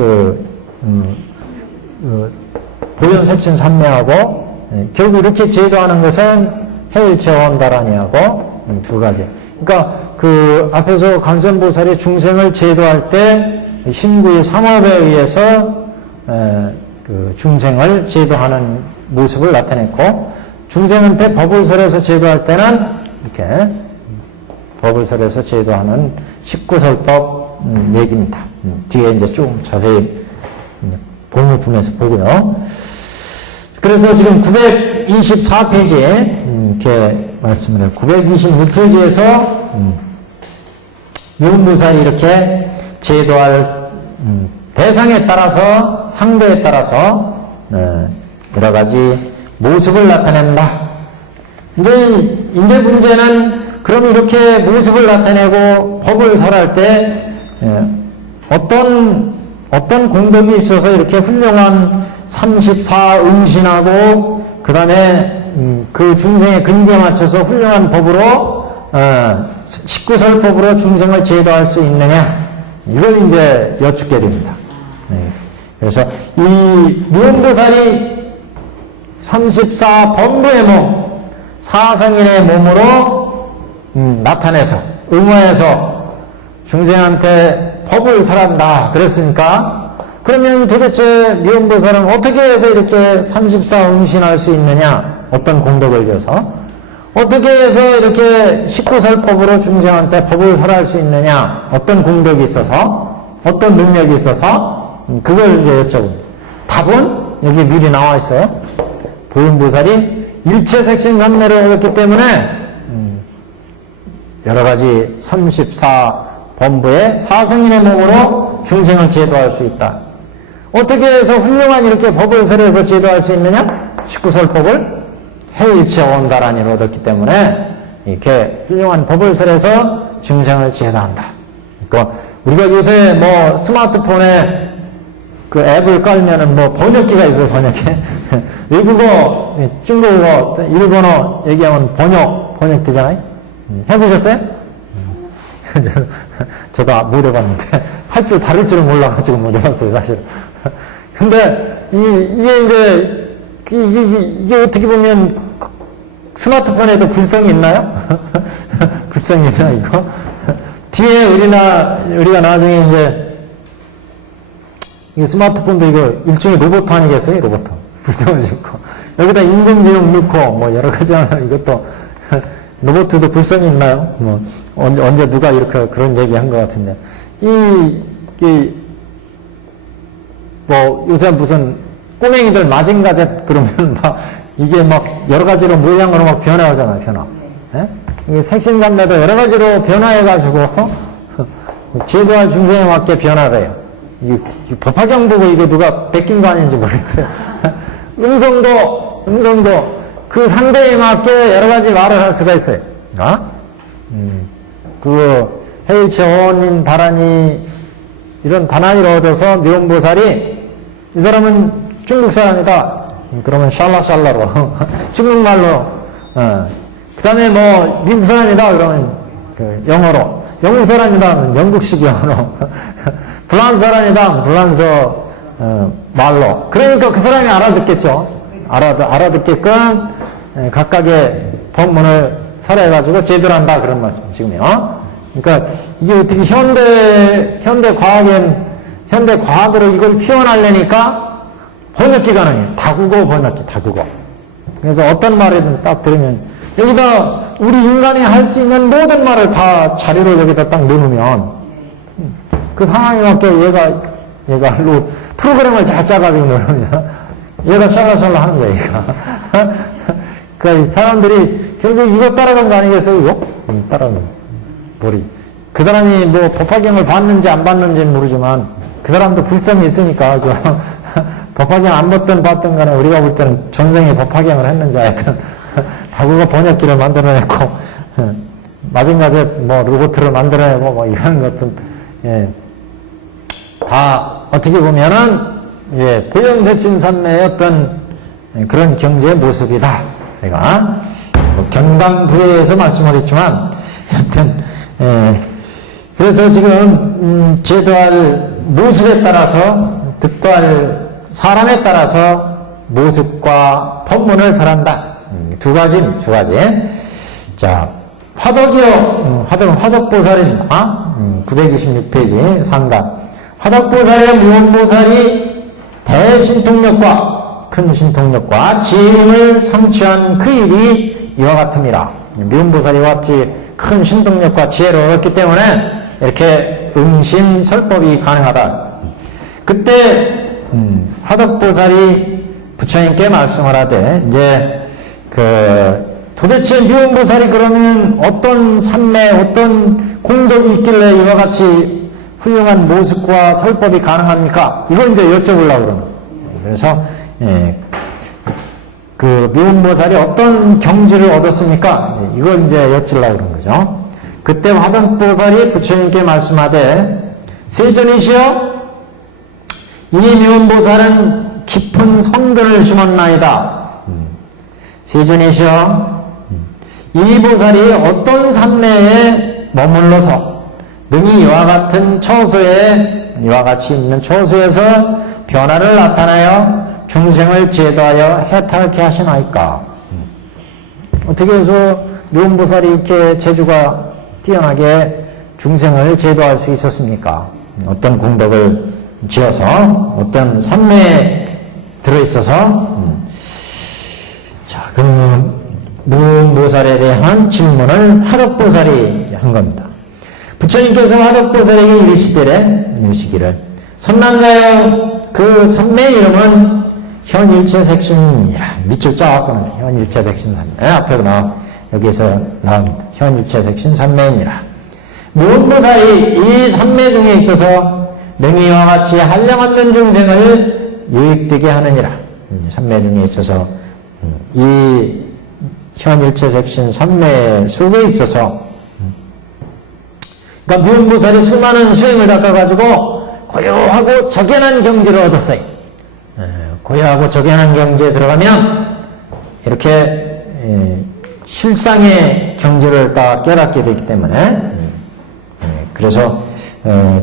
보현색신 삼매하고 결국 이렇게 제도하는 것은 해일체원다라니하고 두 가지. 그러니까 그 앞에서 관세음보살이 중생을 제도할 때 신구의 삼업에 의해서 그 중생을 제도하는 모습을 나타냈고 중생한테 법을 설해서 제도할 때는 이렇게 법을 설해서 제도하는 식구설법 얘기입니다. 뒤에 이제 좀 자세히 복무품에서 보고요. 그래서 지금 924페이지에 이렇게 말씀을 해요. 926페이지에서 미혼보살이 이렇게 제도할 대상에 따라서 상대에 따라서 여러 가지 모습을 나타낸다. 이제 문제는 그럼 이렇게 모습을 나타내고 법을 설할 때 어떤 공덕이 있어서 이렇게 훌륭한 34응신하고 그 다음에 그 중생의 근기에 맞춰서 훌륭한 법으로 식구설법으로 중생을 제도할 수 있느냐, 이걸 이제 여쭙게 됩니다. 그래서 이 무언보살이 34번부의 몸, 사성인의 몸으로 나타내서 응화해서 중생한테 법을 설한다 그랬으니까, 그러면 도대체 미혼보살은 어떻게 해서 이렇게 34응신할 수 있느냐, 어떤 공덕을 줘서 어떻게 해서 이렇게 식구설법으로 중생한테 법을 설할 수 있느냐, 어떤 공덕이 있어서 어떤 능력이 있어서, 그걸 이제 여쭤봅니다. 답은 여기 미리 나와 있어요. 보현보살이 일체색신삼매를 얻었기 때문에 여러 가지 34번부의 사성인의 몸으로 중생을 제도할 수 있다. 어떻게 해서 훌륭한 이렇게 법을 설해서 제도할 수 있느냐? 식구설법을 해일체원다란이를 얻었기 때문에 이렇게 훌륭한 법을 설해서 중생을 제도한다. 그러니까 우리가 요새 뭐 스마트폰에 그 앱을 깔면은 뭐 번역기가 있어요, 번역기. 외국어, 중국어, 일본어 얘기하면 번역 되잖아요? 해보셨어요? 저도 못 해봤는데. 할 줄 다를 줄은 몰라가지고 못 해봤어요, 사실. 근데, 이게 어떻게 보면 스마트폰에도 불성이 있나요? 불성이 있나, 이거? 뒤에 우리가 나중에 이제 이 스마트폰도 이거 일종의 로봇 아니겠어요? 로봇. 불성을 짓고. 여기다 인공지능 넣고, 뭐 여러 가지 하나, 이것도, 로봇도 불성이 있나요? 뭐, 언제 누가 이렇게 그런 얘기 한 것 같은데. 뭐, 요새 무슨 꼬맹이들 마징가젯 그러면 막, 이게 막 여러 가지로 모양으로 막 변화하잖아요, 변화. 예? 이게 색신삼매도 여러 가지로 변화해가지고, 제도할 중생에 맞게 변화를 해요. 이 법화경 보고 이거 누가 베낀 거 아닌지 모르겠어요. 음성도 그 상대에 맞게 여러 가지 말을 할 수가 있어요. 그 해일체원인 다란이 이런 다란이를 얻어서 미혼보살이 이 사람은 중국 사람이다. 그러면 샬라샬라로 중국말로 그 다음에 뭐 미국 사람이다 그러면 그 영어로, 영국 사람이다 그러면 영국식 영어로 불란서 사람이다 불란서 말로. 그러니까 그 사람이 알아듣겠죠. 알아듣게끔 각각의 법문을 설해가지고 제대로 한다, 그런 말씀 지금요. 그러니까 이게 어떻게 현대 과학으로 이걸 표현하려니까 번역기가 나요. 다국어 번역기, 다국어. 그래서 어떤 말이든 딱 들으면 여기다 우리 인간이 할 수 있는 모든 말을 다 자료를 여기다 딱 넣으면 그 상황에 맞게 얘가 프로그램을 잘 짜가지고 넣으면 얘가 샬라샬라 하는 거야, 얘가. 그러니까 사람들이 결국 이거 따라간 거 아니겠어요, 이거? 따라간 머리. 그 사람이 뭐 법화경을 봤는지 안 봤는지는 모르지만 그 사람도 불성이 있으니까 법화경 안 봤든 간에 우리가 볼 때는 전생에 법화경을 했는지 하여튼 다국어 번역기를 만들어냈고 마징가젯 뭐 로봇을 만들어내고 뭐 이런 것들 다 어떻게 보면은 보현색신삼매의 어떤 그런 경제의 모습이다. 제가 뭐 경강부에서 말씀을 했지만 하여튼 그래서 지금 제도할 모습에 따라서 득도할 사람에 따라서 모습과 법문을 설한다. 두 가지. 자, 화덕이요. 화덕보살입니다. 926페이지 상단. 화덕보살의 무언보살이 대신통력과 큰 신통력과 지음을 성취한 그 일이 이와 같습니다. 미운보살이 왔지 큰 신동력과 지혜를 얻었기 때문에 이렇게 응신설법이 가능하다. 그때 화덕보살이 부처님께 말씀을 하되 이제 도대체 미운보살이 그러면 어떤 산매 어떤 공덕이 있길래 이와 같이 훌륭한 모습과 설법이 가능합니까? 이걸 이제 여쭤보려고 그러는. 그래서 그 미운보살이 어떤 경지를 얻었습니까? 이걸 이제 여쭈려고 그런 거죠. 그때 화덕보살이 부처님께 말씀하되 세존이시여 이 미운보살은 깊은 성근을 심었나이다. 세존이시여 이 보살이 어떤 산매에 머물러서 능히 이와 같은 처소에 이와 같이 있는 처소에서 변화를 나타나여 중생을 제도하여 해탈케 하시나이까. 어떻게 해서 미운보살이 이렇게 재주가 뛰어나게 중생을 제도할 수 있었습니까? 어떤 공덕을 지어서 어떤 산매에 들어있어서 자, 그 미운보살에 대한 질문을 화덕보살이 한 겁니다. 부처님께서 화덕보살에게 이르시기를 선난자여 그 산매의 이름은 현일체색신이라. 밑줄 쫙 끊으면 현일체색신 산매. 앞에도 여기서 나옵니다. 현일체색신 산매이니라. 미운보살이 이 산매 중에 있어서 능히 이와 같이 한량 없는 중생을 유익되게 하느니라. 산매 중에 있어서 이 현일체색신 산매 속에 있어서 그러니까 미운보살이 수많은 수행을 닦아가지고 고요하고 적연한 경지를 얻었어요. 고요하고 적연한 경지에 들어가면 이렇게 실상의 경지를 딱 깨닫게 되기 때문에 그래서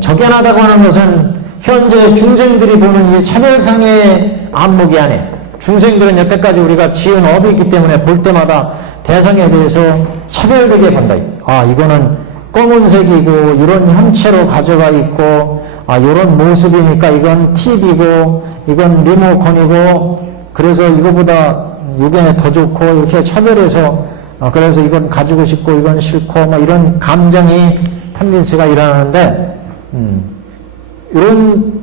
적연하다고 하는 것은 현재 중생들이 보는 이 차별상의 안목이 아니에요. 중생들은 여태까지 우리가 지은 업이 있기 때문에 볼 때마다 대상에 대해서 차별되게 본다. 아, 이거는 검은색이고 이런 형체로 가져가 있고 이런 모습이니까 이건 TV고 이건 리모컨이고 그래서 이거보다 이게 더 좋고 이렇게 차별해서 그래서 이건 가지고 싶고 이건 싫고 뭐 이런 감정이 탐진치가 일어나는데 요건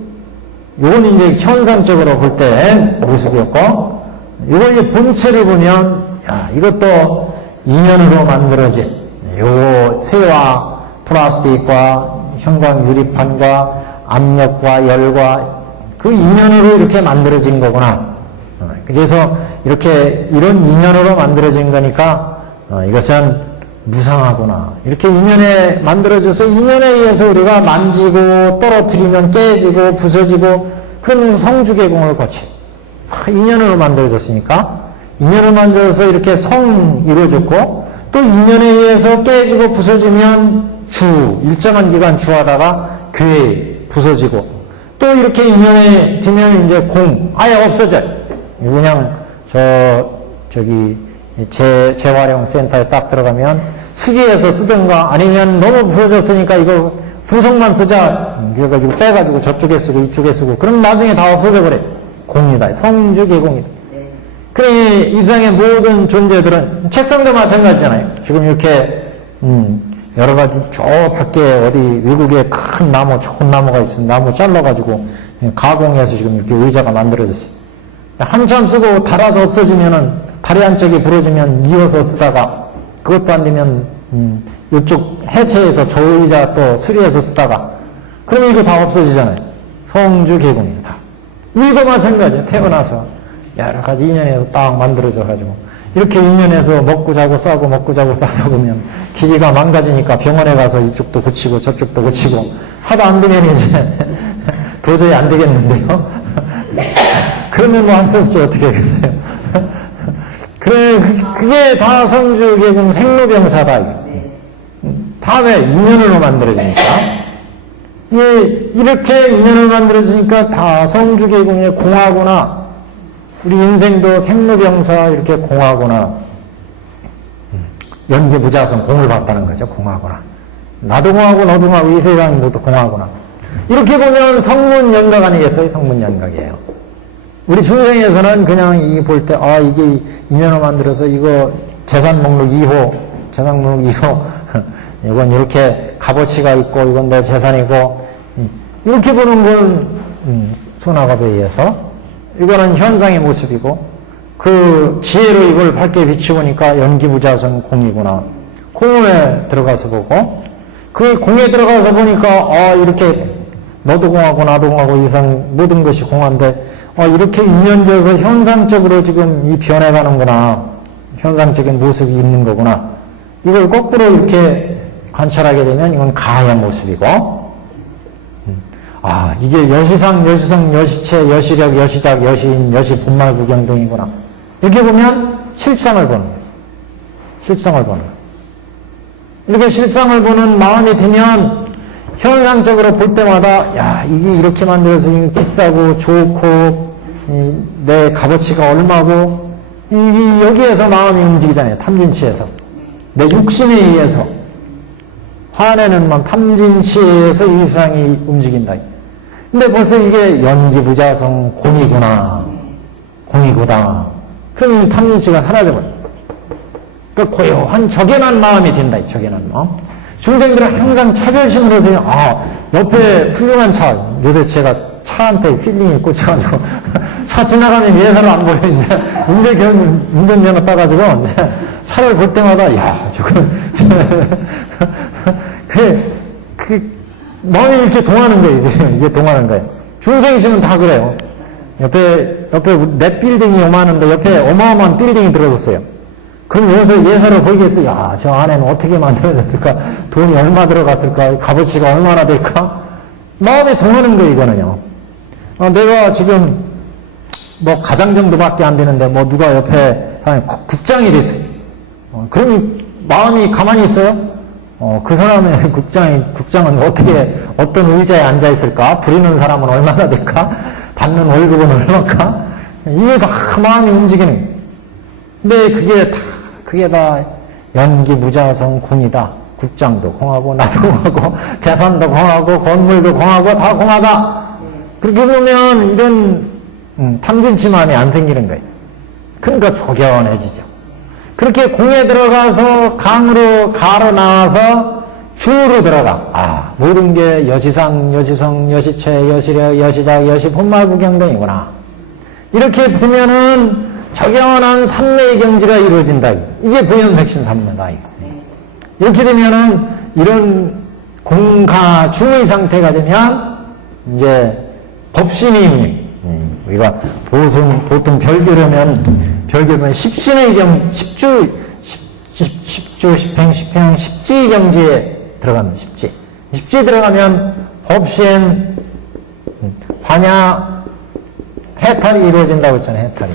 이제 현상적으로 볼 때 모습이었고 요거 이제 본체를 보면 야 이것도 인연으로 만들어진 요 새와 플라스틱과 형광 유리판과 압력과 열과 그 인연으로 이렇게 만들어진 거구나. 그래서 이렇게 이런 인연으로 만들어진 거니까 이것은 무상하구나. 이렇게 인연에 만들어져서 인연에 의해서 우리가 만지고 떨어뜨리면 깨지고 부서지고 그러면 성주개공을 거치. 인연으로 만들어졌으니까 인연을 만들어서 이렇게 성 이루어졌고 또 인연에 의해서 깨지고 부서지면 일정한 기간 주하다가 교회 부서지고 또 이렇게 인연에 들면 이제 아예 없어져요. 그냥 저기 재활용센터에 딱 들어가면 수리해서 쓰든가 아니면 너무 부서졌으니까 이거 부속만 쓰자. 그래가지고 빼가지고 저쪽에 쓰고 이쪽에 쓰고 그럼 나중에 다 없어져 버려. 공이다. 성주개공이다. 그래, 이 세상의 모든 존재들은 책상도 마찬가지잖아요. 지금 이렇게 여러 가지 저 밖에 어디 외국에 큰 나무, 좋은 나무가 있으면 나무 잘라가지고 가공해서 지금 이렇게 의자가 만들어졌어요. 한참 쓰고 닳아서 없어지면은 다리 한쪽이 부러지면 이어서 쓰다가 그것도 안 되면 이쪽 해체해서 저 의자 또 수리해서 쓰다가 그러면 이거 다 없어지잖아요. 성주개공입니다. 이거 마찬가지예요. 태어나서 여러 가지 인연에서 딱 만들어져가지고 이렇게 인연해서 먹고 자고 싸고 먹고 자고 싸다 보면 기계가 망가지니까 병원에 가서 이쪽도 고치고 저쪽도 고치고 하도 안 되면 이제 도저히 안 되겠는데요. 그러면 뭐 할 수 없이 어떻게 하겠어요. 그래, 그게 다 성주개공 생로병사다. 다음에 인연으로 만들어지니까. 이렇게 인연을 만들어지니까 다 성주개공의 공하구나. 우리 인생도 생로병사 이렇게 공하구나. 연기무자성 공을 봤다는 거죠. 공하구나. 나도 공하고 너도 공하고 이 세상이 모두 공하구나. 이렇게 보면 성문연각 아니겠어요? 성문연각이에요. 우리 중생에서는 그냥 이 볼 때, 이게 인연을 만들어서 이거 재산 목록 2호 이건 이렇게 값어치가 있고 이건 내 재산이고 이렇게 보는 건 손아갑에 의해서 이거는 현상의 모습이고 그 지혜로 이걸 밝게 비추보니까 연기부자성 공이구나. 공에 들어가서 보고 그 공에 들어가서 보니까 이렇게 너도 공하고 나도 공하고 이상 모든 것이 공한데 이렇게 유연져서 현상적으로 지금 이 변해가는구나. 현상적인 모습이 있는 거구나. 이걸 거꾸로 이렇게 관찰하게 되면 이건 가의 모습이고 이게 여시상, 여시성, 여시체, 여시력, 여시작, 여시인, 여시본말 구경 등이구나. 이렇게 보면 실상을 보는 거예요. 실상을 보는 거예요. 이렇게 실상을 보는 마음이 들면 현상적으로 볼 때마다 이게 이렇게 만들어서 비싸고 좋고 내 값어치가 얼마고 여기에서 마음이 움직이잖아요. 탐진치에서. 내 욕심에 의해서 화내는 마음 탐진치에 의해서 이 세상이 움직인다. 근데 벌써 이게 연기부자성 공이구나. 공이구다. 그러면 탐진치가 사라져버려. 그 고요한 적연한 마음이 된다. 적연한 마음. 중생들은 항상 차별심으로서 옆에 훌륭한 차, 요새 제가 차한테 필링이 꽂혀가지고 차 지나가면 예사로 안 보여. 이제 운전면허 따가지고 차를 볼 때마다 저거 그 마음이 이렇게 동하는 거예요. 이게 동하는 거예요. 중생심은 다 그래요. 옆에 내 빌딩이 요만한데 옆에 어마어마한 빌딩이 들어섰어요. 그럼 여기서 예사로 보이겠어요. 저 안에는 어떻게 만들어졌을까? 돈이 얼마 들어갔을까? 값어치가 얼마나 될까? 마음에 동하는 거예요, 이거는요. 내가 지금 뭐 가장 정도밖에 안 되는데 누가 옆에 사람이 국장이 됐어요. 그럼 마음이 가만히 있어요? 그 사람의 국장은 어떤 의자에 앉아 있을까? 부리는 사람은 얼마나 될까? 받는 월급은 얼마일까? 이게 다 마음이 움직이는 거예요. 근데 그게 다 연기무자성 공이다. 국장도 공하고 나도 공하고 재산도 공하고 건물도 공하고 다 공하다. 그렇게 보면 이런 탐진치 마음이 안 생기는 거예요. 그러니까 조견해지죠. 그렇게 공에 들어가서 가로 나와서 중으로 들어가. 모든 게 여시상, 여시성, 여시체, 여시력, 여시작, 여시본말구경 등이구나. 이렇게 되면은 적연한 삼매의 경지가 이루어진다. 이게 보현백신 삼매다. 이렇게 되면은 이런 공가 중의 상태가 되면 이제 법신의 운영. 우리가 보통 별교려면 십신의 십주, 십행, 십행, 십지 경지에 들어가면 십지 들어가면 법신, 환야, 해탈이 이루어진다고 했잖아요. 해탈이.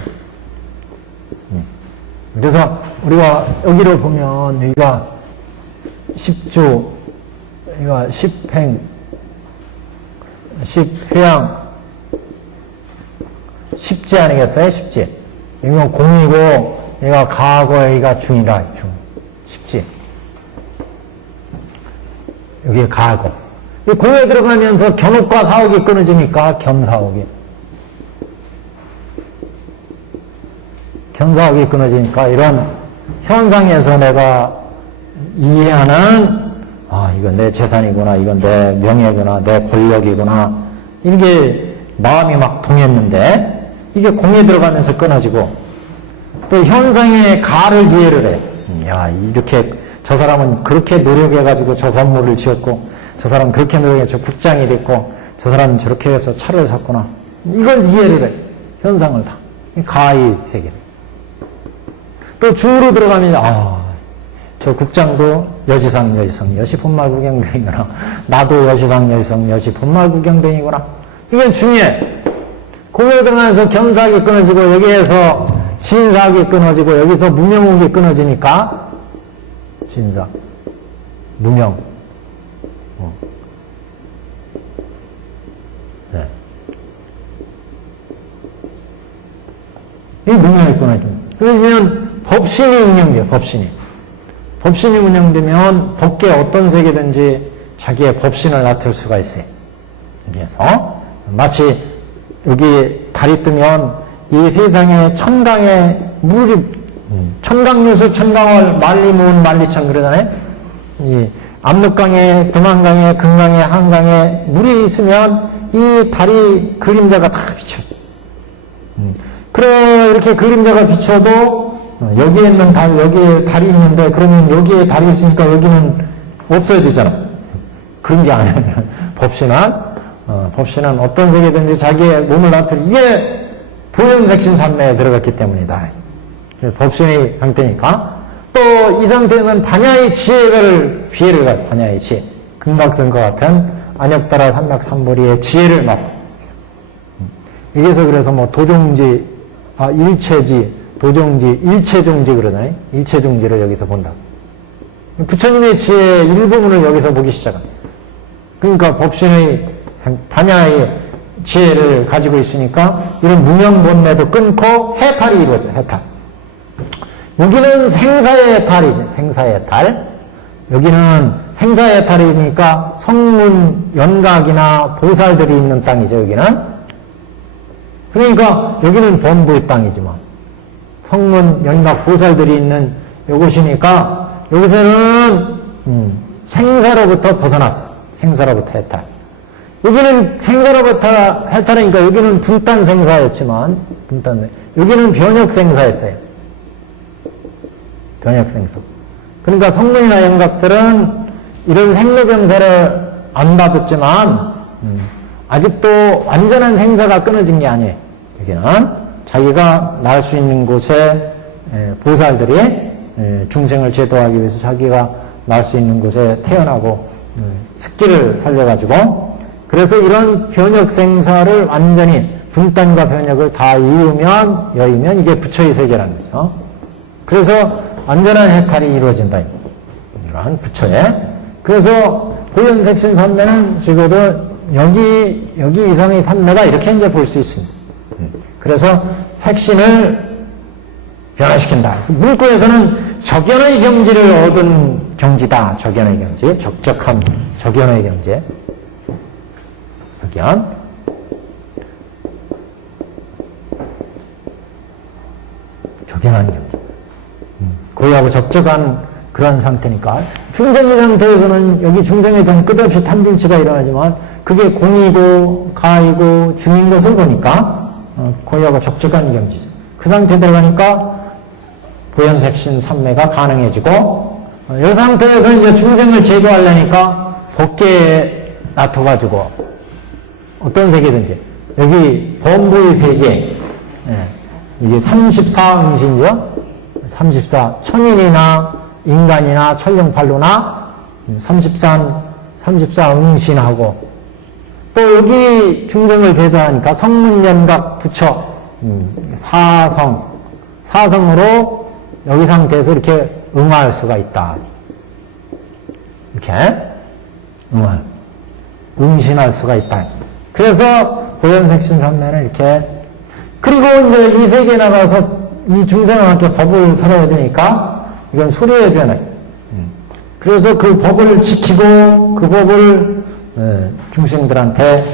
그래서 우리가 여기를 보면 여기가 십주, 여기가 십행, 십회양, 십지 아니겠어요? 십지. 이건 공이고 얘가 가고 여기가 중이라. 십지. 여기 가고. 이 공에 들어가면서 견옥과 사옥이 끊어지니까 견사옥이. 견사옥이 끊어지니까 이런 현상에서 내가 이해하는 이건 내 재산이구나, 이건 내 명예구나, 내 권력이구나, 이게 마음이 막 동했는데 이게 공에 들어가면서 끊어지고 또 현상의 가를 이해를 해. 이렇게 저 사람은 그렇게 노력해가지고 저 건물을 지었고 저 사람은 그렇게 노력해서 국장이 됐고 저 사람은 저렇게 해서 차를 샀구나. 이걸 이해를 해. 현상을 다. 가의 세계. 또 중으로 들어가면 저 국장도 여시상, 여시성, 여시본말구경등이구나. 나도 여시상, 여시성, 여시본말구경등이구나. 이건 중요해. 공에 들어가면서 견사학이 끊어지고 여기에서 진사학이 끊어지고 여기서 무명옥이 끊어지니까 진사, 무명. 네. 이 무명이 끊어집니다. 그러면 법신이 운영돼요. 법신이 운영되면 법계 어떤 세계든지 자기의 법신을 나타낼 수가 있어요. 그래서 마치 여기 달이 뜨면 이 세상에 천강에 물이 천강유수 천강월 만리무은 만리천 그러잖아요. 이 압록강에, 두만강에, 금강에, 한강에 물이 있으면 이 달이 그림자가 다 비쳐. 그래, 이렇게 그림자가 비춰도 여기에 있는 달, 여기에 달이 있는데 그러면 여기에 달이 있으니까 여기는 없어야 되잖아. 그런 게 아니야. 법신은 어떤 세계든지 자기의 몸을 나타내 이게 보현색신 삼매에 들어갔기 때문이다. 법신의 형태니까. 또 이 상태는 반야의 지혜를, 비혜를 가지고, 반야의 지혜. 금각선과 같은 안역다라 삼맥삼보리의 지혜를 맛보. 여기서 그래서 뭐 도종지, 일체지, 도종지, 일체종지 그러잖아요. 일체종지를 여기서 본다. 부처님의 지혜의 일부분을 여기서 보기 시작합니다. 그러니까 법신의 반야의 지혜를 가지고 있으니까 이런 무명본매도 끊고 해탈이 이루어져요. 해탈. 여기는 생사의 달이죠. 생사의 달. 여기는 생사의 달이니까 성문, 연각이나 보살들이 있는 땅이죠. 여기는. 그러니까 여기는 범부의 땅이지만 성문, 연각, 보살들이 있는 이곳이니까 여기서는 생사로부터 벗어났어요. 생사로부터 해탈. 여기는 생사로부터 해탈이니까 여기는 분단 생사였지만 여기는 변혁 생사였어요. 변혁 생사. 그러니까 성문이나 연각들은 이런 생로병사를 안 받았지만 아직도 완전한 생사가 끊어진 게 아니에요. 여기는 자기가 날 수 있는 곳에 보살들이 중생을 제도하기 위해서 자기가 날 수 있는 곳에 태어나고 습기를 살려가지고 그래서 이런 변혁 생사를 완전히 분단과 변혁을 다 여의면 이게 부처의 세계라는 거죠. 그래서 완전한 해탈이 이루어진다. 이러한 부처의. 그래서 보현색신 삼매는 적어도 여기 이상의 삼매다 이렇게 이제 볼 수 있습니다. 그래서 색신을 변화시킨다. 물구에서는 적연의 경지를 얻은 경지다. 적연의 경지. 적적함. 적연의 경지. 적연. 적연한 경지. 고유하고 적적한 그런 상태니까. 중생의 상태에서는 여기 중생에 대한 끝없이 탐진치가 일어나지만 그게 공이고 가이고 중인 것을 보니까 고유하고 적적한 경지죠. 그 상태 들어가니까 보현색신 삼매가 가능해지고 이 상태에서 이제 중생을 제도하려니까 법계에 놔둬가지고 어떤 세계든지 여기 범부의 세계 이게 34응신이죠. 34 천인이나 인간이나 천룡팔로나 34응신하고 또 여기 중생을 제도하니까 성문연각 부처 사성으로 여기 상태에서 이렇게 응할 수가 있다. 이렇게 응신할 수가 있다. 그래서 보현색신 삼매는 이렇게 그리고 이제 이 세계에 나가서 이 중생한테 법을 설해야 되니까 이건 소리의 변화. 그래서 그 법을 지키고 그 법을 중생들한테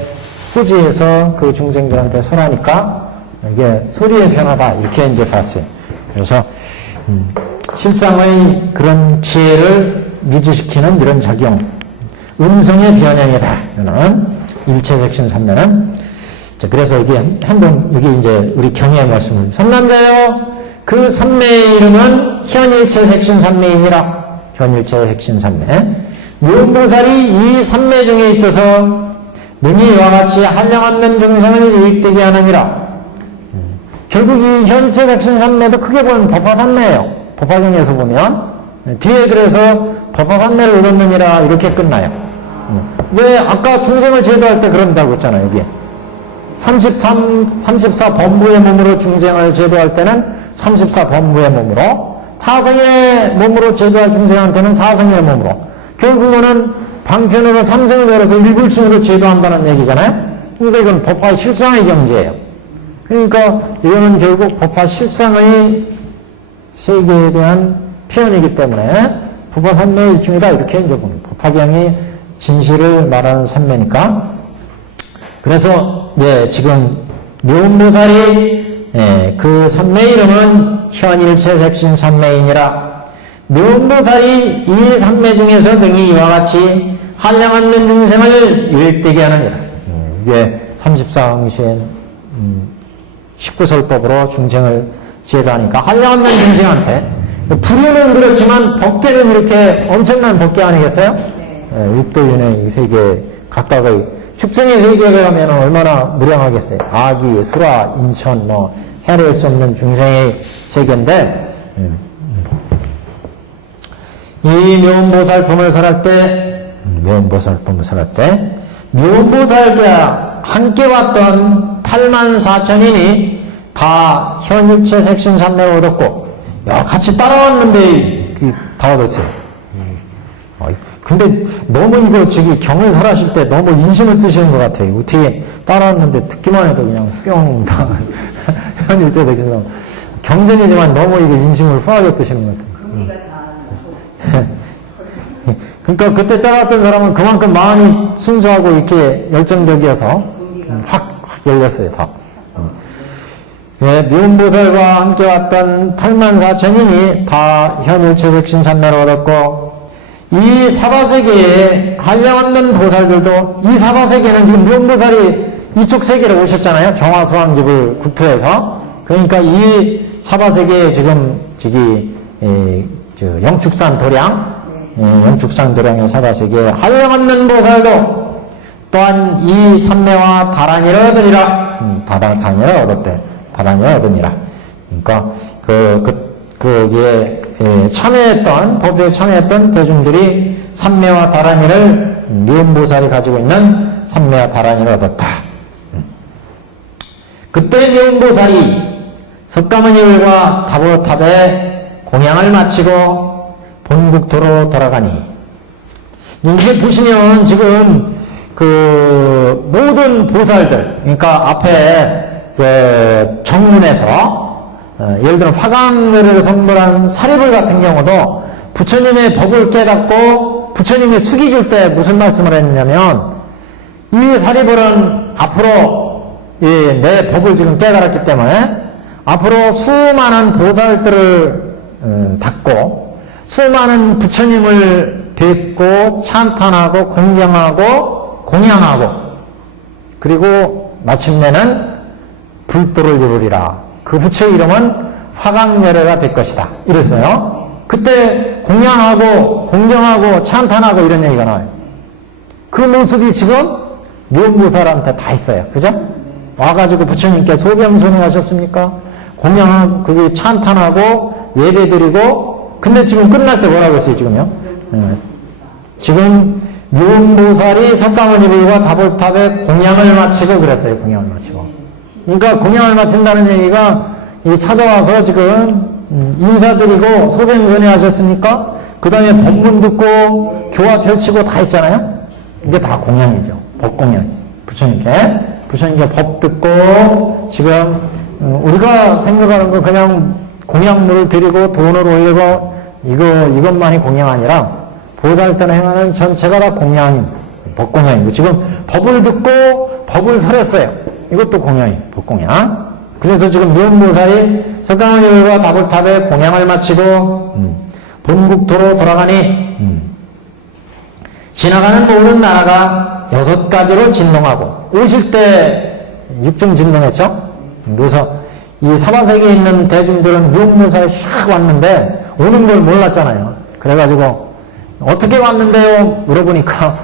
호지해서 그 중생들한테 설하니까 이게 소리의 변화다 이렇게 이제 봤어요. 그래서 실상의 그런 지혜를 유지시키는 이런 작용, 음성의 변형이다. 이거는 일체색신 삼매는. 자, 그래서 여기 한번 여기 이제 우리 경의 말씀을 삼남자여 그 삼매의 이름은 현일체색신 삼매이니라. 현일체색신 삼매. 무음보살이 이 삼매 중에 있어서 능히 이와 같이 한량없는 중생을 유익되게 하느니라. 결국 이 현일체색신 삼매도 크게 보면 법화삼매예요. 법화경에서 보면 뒤에 그래서 법화삼매를 얻었느니라 이렇게 끝나요. 왜 아까 중생을 제도할 때 그런다고 했잖아요. 여기에 34범부의 몸으로 중생을 제도할 때는 34범부의 몸으로, 사성의 몸으로 제도할 중생한테는 사성의 몸으로, 결국은 방편으로 삼성을 걸어서 일불층으로 제도한다는 얘기잖아요. 그러니까 이건 법화 실상의 경지예요. 그러니까 이거는 결국 법화 실상의 세계에 대한 표현이기 때문에 법화 삼매의 일종이다 이렇게 이제 보는 법화경이 진실을 말하는 삼매니까. 그래서 지금 묘음보살이 그 삼매 이름은 현일체색신 삼매이니라. 묘보살이 이 삼매 중에서 등이 이와 같이 한량없는 중생을 유익되게 하느니라. 이게 34응시엔 19설법으로 중생을 제도하니까 한량없는 중생한테 불효는 그렇지만 법계는 이렇게 엄청난 법계 아니겠어요? 네. 육도윤회 이 세계 각각의 축생의 세계에 가면 얼마나 무량하겠어요. 아기, 수라, 인천 뭐 헤아릴 수 없는 중생의 세계인데 이 묘보살품을 설할 때 묘보살품을 설할 때 묘보살과 함께 왔던 84,000인이 다 현일체 색신 삼매를 얻었고 야 같이 따라왔는데 다 얻었어요. 근데 너무 이거 저기 경을 설하실 때 너무 인심을 쓰시는 것 같아요. 어떻게 따라왔는데 듣기만 해도 그냥 뿅 다 현일체 색신 경전이지만 너무 이거 인심을 후하게 쓰시는 것 같아요. 그러니까 그때 따라왔던 사람은 그만큼 마음이 순수하고 이렇게 열정적이어서 확 열렸어요, 다. 예, 묘보살과 함께 왔던 84,000인이 다 현일체색신 삼매를 얻었고, 이 사바세계에 한량없는 보살들도, 이 사바세계는 지금 묘보살이 이쪽 세계로 오셨잖아요. 정화수왕집을 국토해서. 그러니까 이 사바세계에 지금, 영축산 도량, 영축산 도량의 사바세계에 한량없는 보살도 또한 이 삼매와 다란이를 얻으리라. 다란이를 얻었대. 다란이를 얻음이라. 그러니까 참여했던 법에 참여했던 대중들이 삼매와 다란이를 묘보살이 가지고 있는 삼매와 다란이를 얻었다. 그때 묘보살이 석가모니들과 다보탑에 공양을 마치고 본국토로 돌아가니 이게 보시면 지금 그 모든 보살들 그러니까 앞에 그 정문에서 예를 들어 화강을 선물한 사리불 같은 경우도 부처님의 법을 깨닫고 부처님이 숙이 줄 때 무슨 말씀을 했냐면 이 사리불은 앞으로 내 법을 지금 깨달았기 때문에 앞으로 수많은 보살들을 닦고 수많은 부처님을 뵙고 찬탄하고 공경하고 공양하고 그리고 마침내는 불도를 이루리라. 그 부처의 이름은 화강열애가 될 것이다. 이랬어요. 그때 공양하고 공경하고 찬탄하고 이런 얘기가 나와요. 그 모습이 지금 묘보살한테 다 있어요. 그죠? 와가지고 부처님께 소병손이 하셨습니까? 공양하고 그게 찬탄하고 예배드리고 근데 지금 끝날 때 뭐라고 했어요, 지금요? 지금 묘보살이 석가모니불과 다보탑에 공양을 마치고 그랬어요, 공양을 마치고. 그러니까 공양을 마친다는 얘기가 찾아와서 지금 인사드리고 소변 하셨습니까? 그 다음에 법문 듣고 교화 펼치고 다 했잖아요? 이게 다 공양이죠. 법공양. 부처님께 법 듣고 지금 우리가 생각하는 거 그냥 공양물을 드리고 돈을 올리고 이것만이 공양 아니라 보살 때는 행하는 전체가 다 공양, 법공양이고 지금 법을 듣고 법을 설했어요. 이것도 공양이에요. 법공양. 그래서 지금 묘보살이 석가모니불과 다보탑에 공양을 마치고 본국토로 돌아가니 지나가는 모든 나라가 6가지로 진동하고 오실 때 6중 진동했죠. 그래서 이 사바세계에 있는 대중들은 묘보살이 샥 왔는데 오는 걸 몰랐잖아요. 그래가지고 어떻게 왔는데요? 물어보니까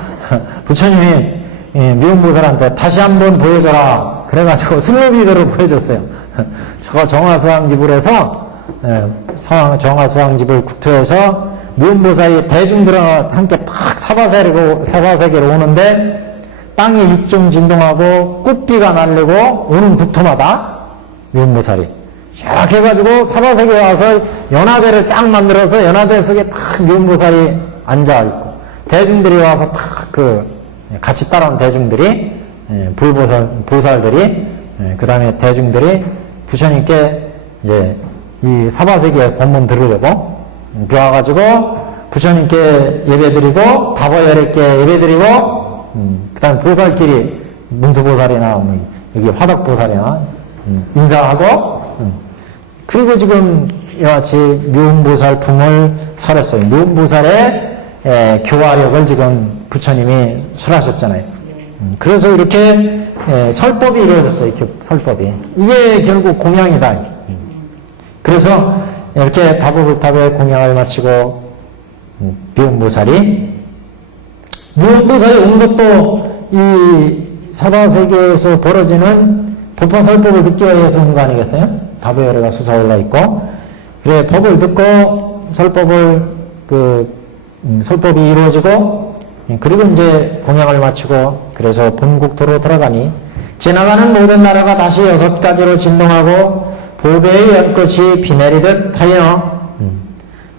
부처님이 묘보살한테 다시 한번 보여줘라. 그래가지고 승루비대로 보여줬어요. 저거 정화수왕집을 해서 정화수왕집을 국토해서 묘보살이 대중들과 함께 탁 사바세계로 오는데 땅이 육종 진동하고 꽃비가 날리고 오는 국토마다 묘보살이 쫙 해가지고 사바세계에 와서 연화대를 딱 만들어서 연화대 속에 탁 묘보살이 앉아있고 대중들이 와서 탁 같이 따라온 대중들이 보살들이 그 다음에 대중들이 부처님께 이제 이 사바세계의 법문 들으려고 와가지고 부처님께 예배드리고 다보열애께 예배드리고 그 다음에 보살끼리 문수보살이나 여기 화덕보살이나 인사하고 그리고 지금 이와 같이 묘음보살품을 설했어요. 묘음보살의 교화력을 지금 부처님이 설하셨잖아요. 그래서 이렇게 설법이 이루어졌어요. 이렇게 설법이. 이게 결국 공양이다. 그래서 이렇게 다보불탑에 공양을 마치고 묘음보살이 온 것도 이 사바세계에서 벌어지는 법화설법을 듣기 위해서 온 거 아니겠어요? 다보열애가 솟아올라 있고, 그래 법을 듣고 설법이 이루어지고, 그리고 이제 공양을 마치고, 그래서 본국토로 돌아가니 지나가는 모든 나라가 다시 6가지로 진동하고 보배의 연꽃이 비 내리듯 하여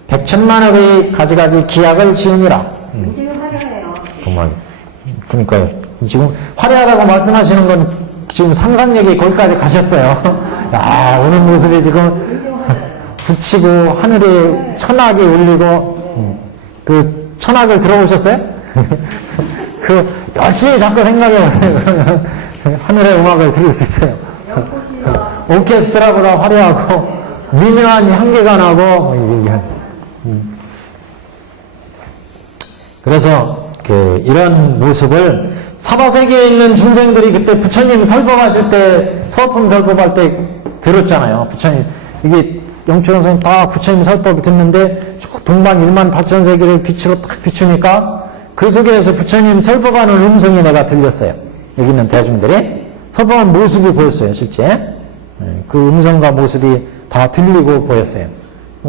100천만억의 가지가지 기약을 지으니라. 굉장히 화려해요. 정말. 그러니까요. 지금 화려하다고 말씀하시는 건 지금 상상력이 거기까지 가셨어요. 야, 오는 모습이 지금 붙이고 하늘에 천악이 울리고, 그 천악을 들어보셨어요? 그 열심히 자꾸 생각해보세요. 그러면 하늘의 음악을 들을 수 있어요. 오케스트라보다 화려하고 미묘한 향기가 나고 그래서 이런 모습을 사바세계에 있는 중생들이 그때 부처님 설법하실 때 서품 설법할 때 들었잖아요. 부처님 이게 영추론 선생님 다 부처님 설법 듣는데 동방 1만 8천 세계를 빛으로 딱 비추니까 그 속에서 부처님 설법하는 음성이 내가 들렸어요. 여기 있는 대중들이 설법한 모습이 보였어요. 실제 그 음성과 모습이 다 들리고 보였어요.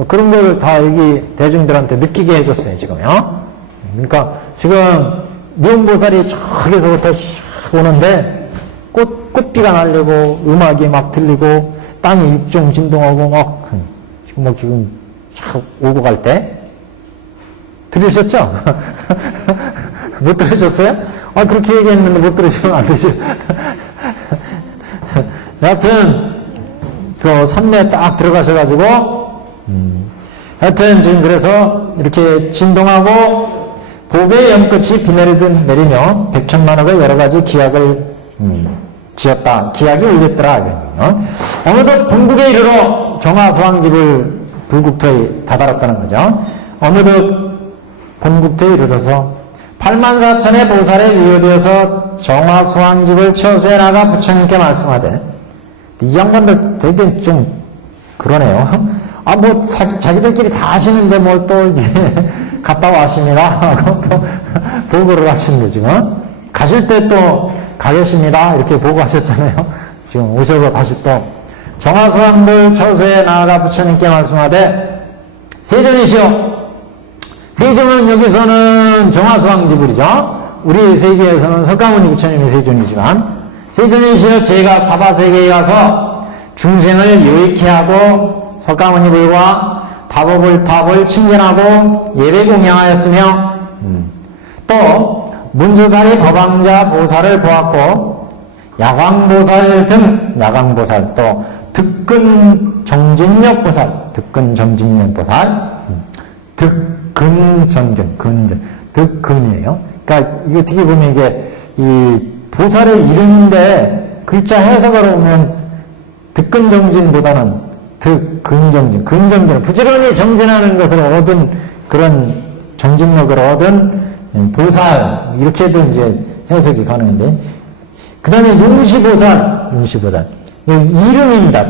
그런 걸 다 여기 대중들한테 느끼게 해줬어요. 지금요. 그러니까 지금 묘음보살이 저기서부터 오는데 꽃비가 날리고 음악이 막 들리고 땅이 일종 진동하고 막 지금 촥 오고 갈 때 들으셨죠? 못 들으셨어요? 그렇게 얘기했는데 못 들으시면 안 되죠. 여하튼 그 산내에 딱 들어가셔가지고 하여튼 지금 그래서 이렇게 진동하고 보배의 연꽃이 비 내리듯 내리며 100천만억의 여러가지 기약을 지었다. 기약이 울렸더라. 어느덧 본국에 이르러 정화소왕집을 불국토에 다다랐다는 거죠. 어느덧 본국토에 이르러서 84,000의 보살에 유효되어서 정화소왕집을 처소해 나가 부처님께 말씀하되, 이 양반들 되게 좀 그러네요. 자기들끼리 다 하시는데 뭘 또 갔다 와십니다 하고 또 보고를 하시는 거죠. 지금 가실 때 또 가겠습니다 이렇게 보고하셨잖아요. 지금 오셔서 다시 또 정화소왕불 처소에 나아가 부처님께 말씀하되, 세존이시여, 세존은 여기서는 정화소왕지불이죠. 우리 세계에서는 석가모니 부처님이 세존이지만, 세존이시여, 제가 사바세계에 가서 중생을 유익케 하고 석가모니 불과 다보불탑을 칭견하고 예배 공양하였으며, 또 문수사리 법왕자 보살을 보았고 야광보살 등 야광보살, 또 득근정진력 보살, 득근정진력 보살, 득근정진, 득근이에요. 그러니까 이거 어떻게 보면 이게 이 보살의 이름인데 글자 해석으로 보면 득근정진보다는 득근정진, 근정진은 부지런히 정진하는 것을 얻은 그런 정진력을 얻은 보살, 이렇게도 이제 해석이 가능한데, 그 다음에 용시보살, 이름입니다.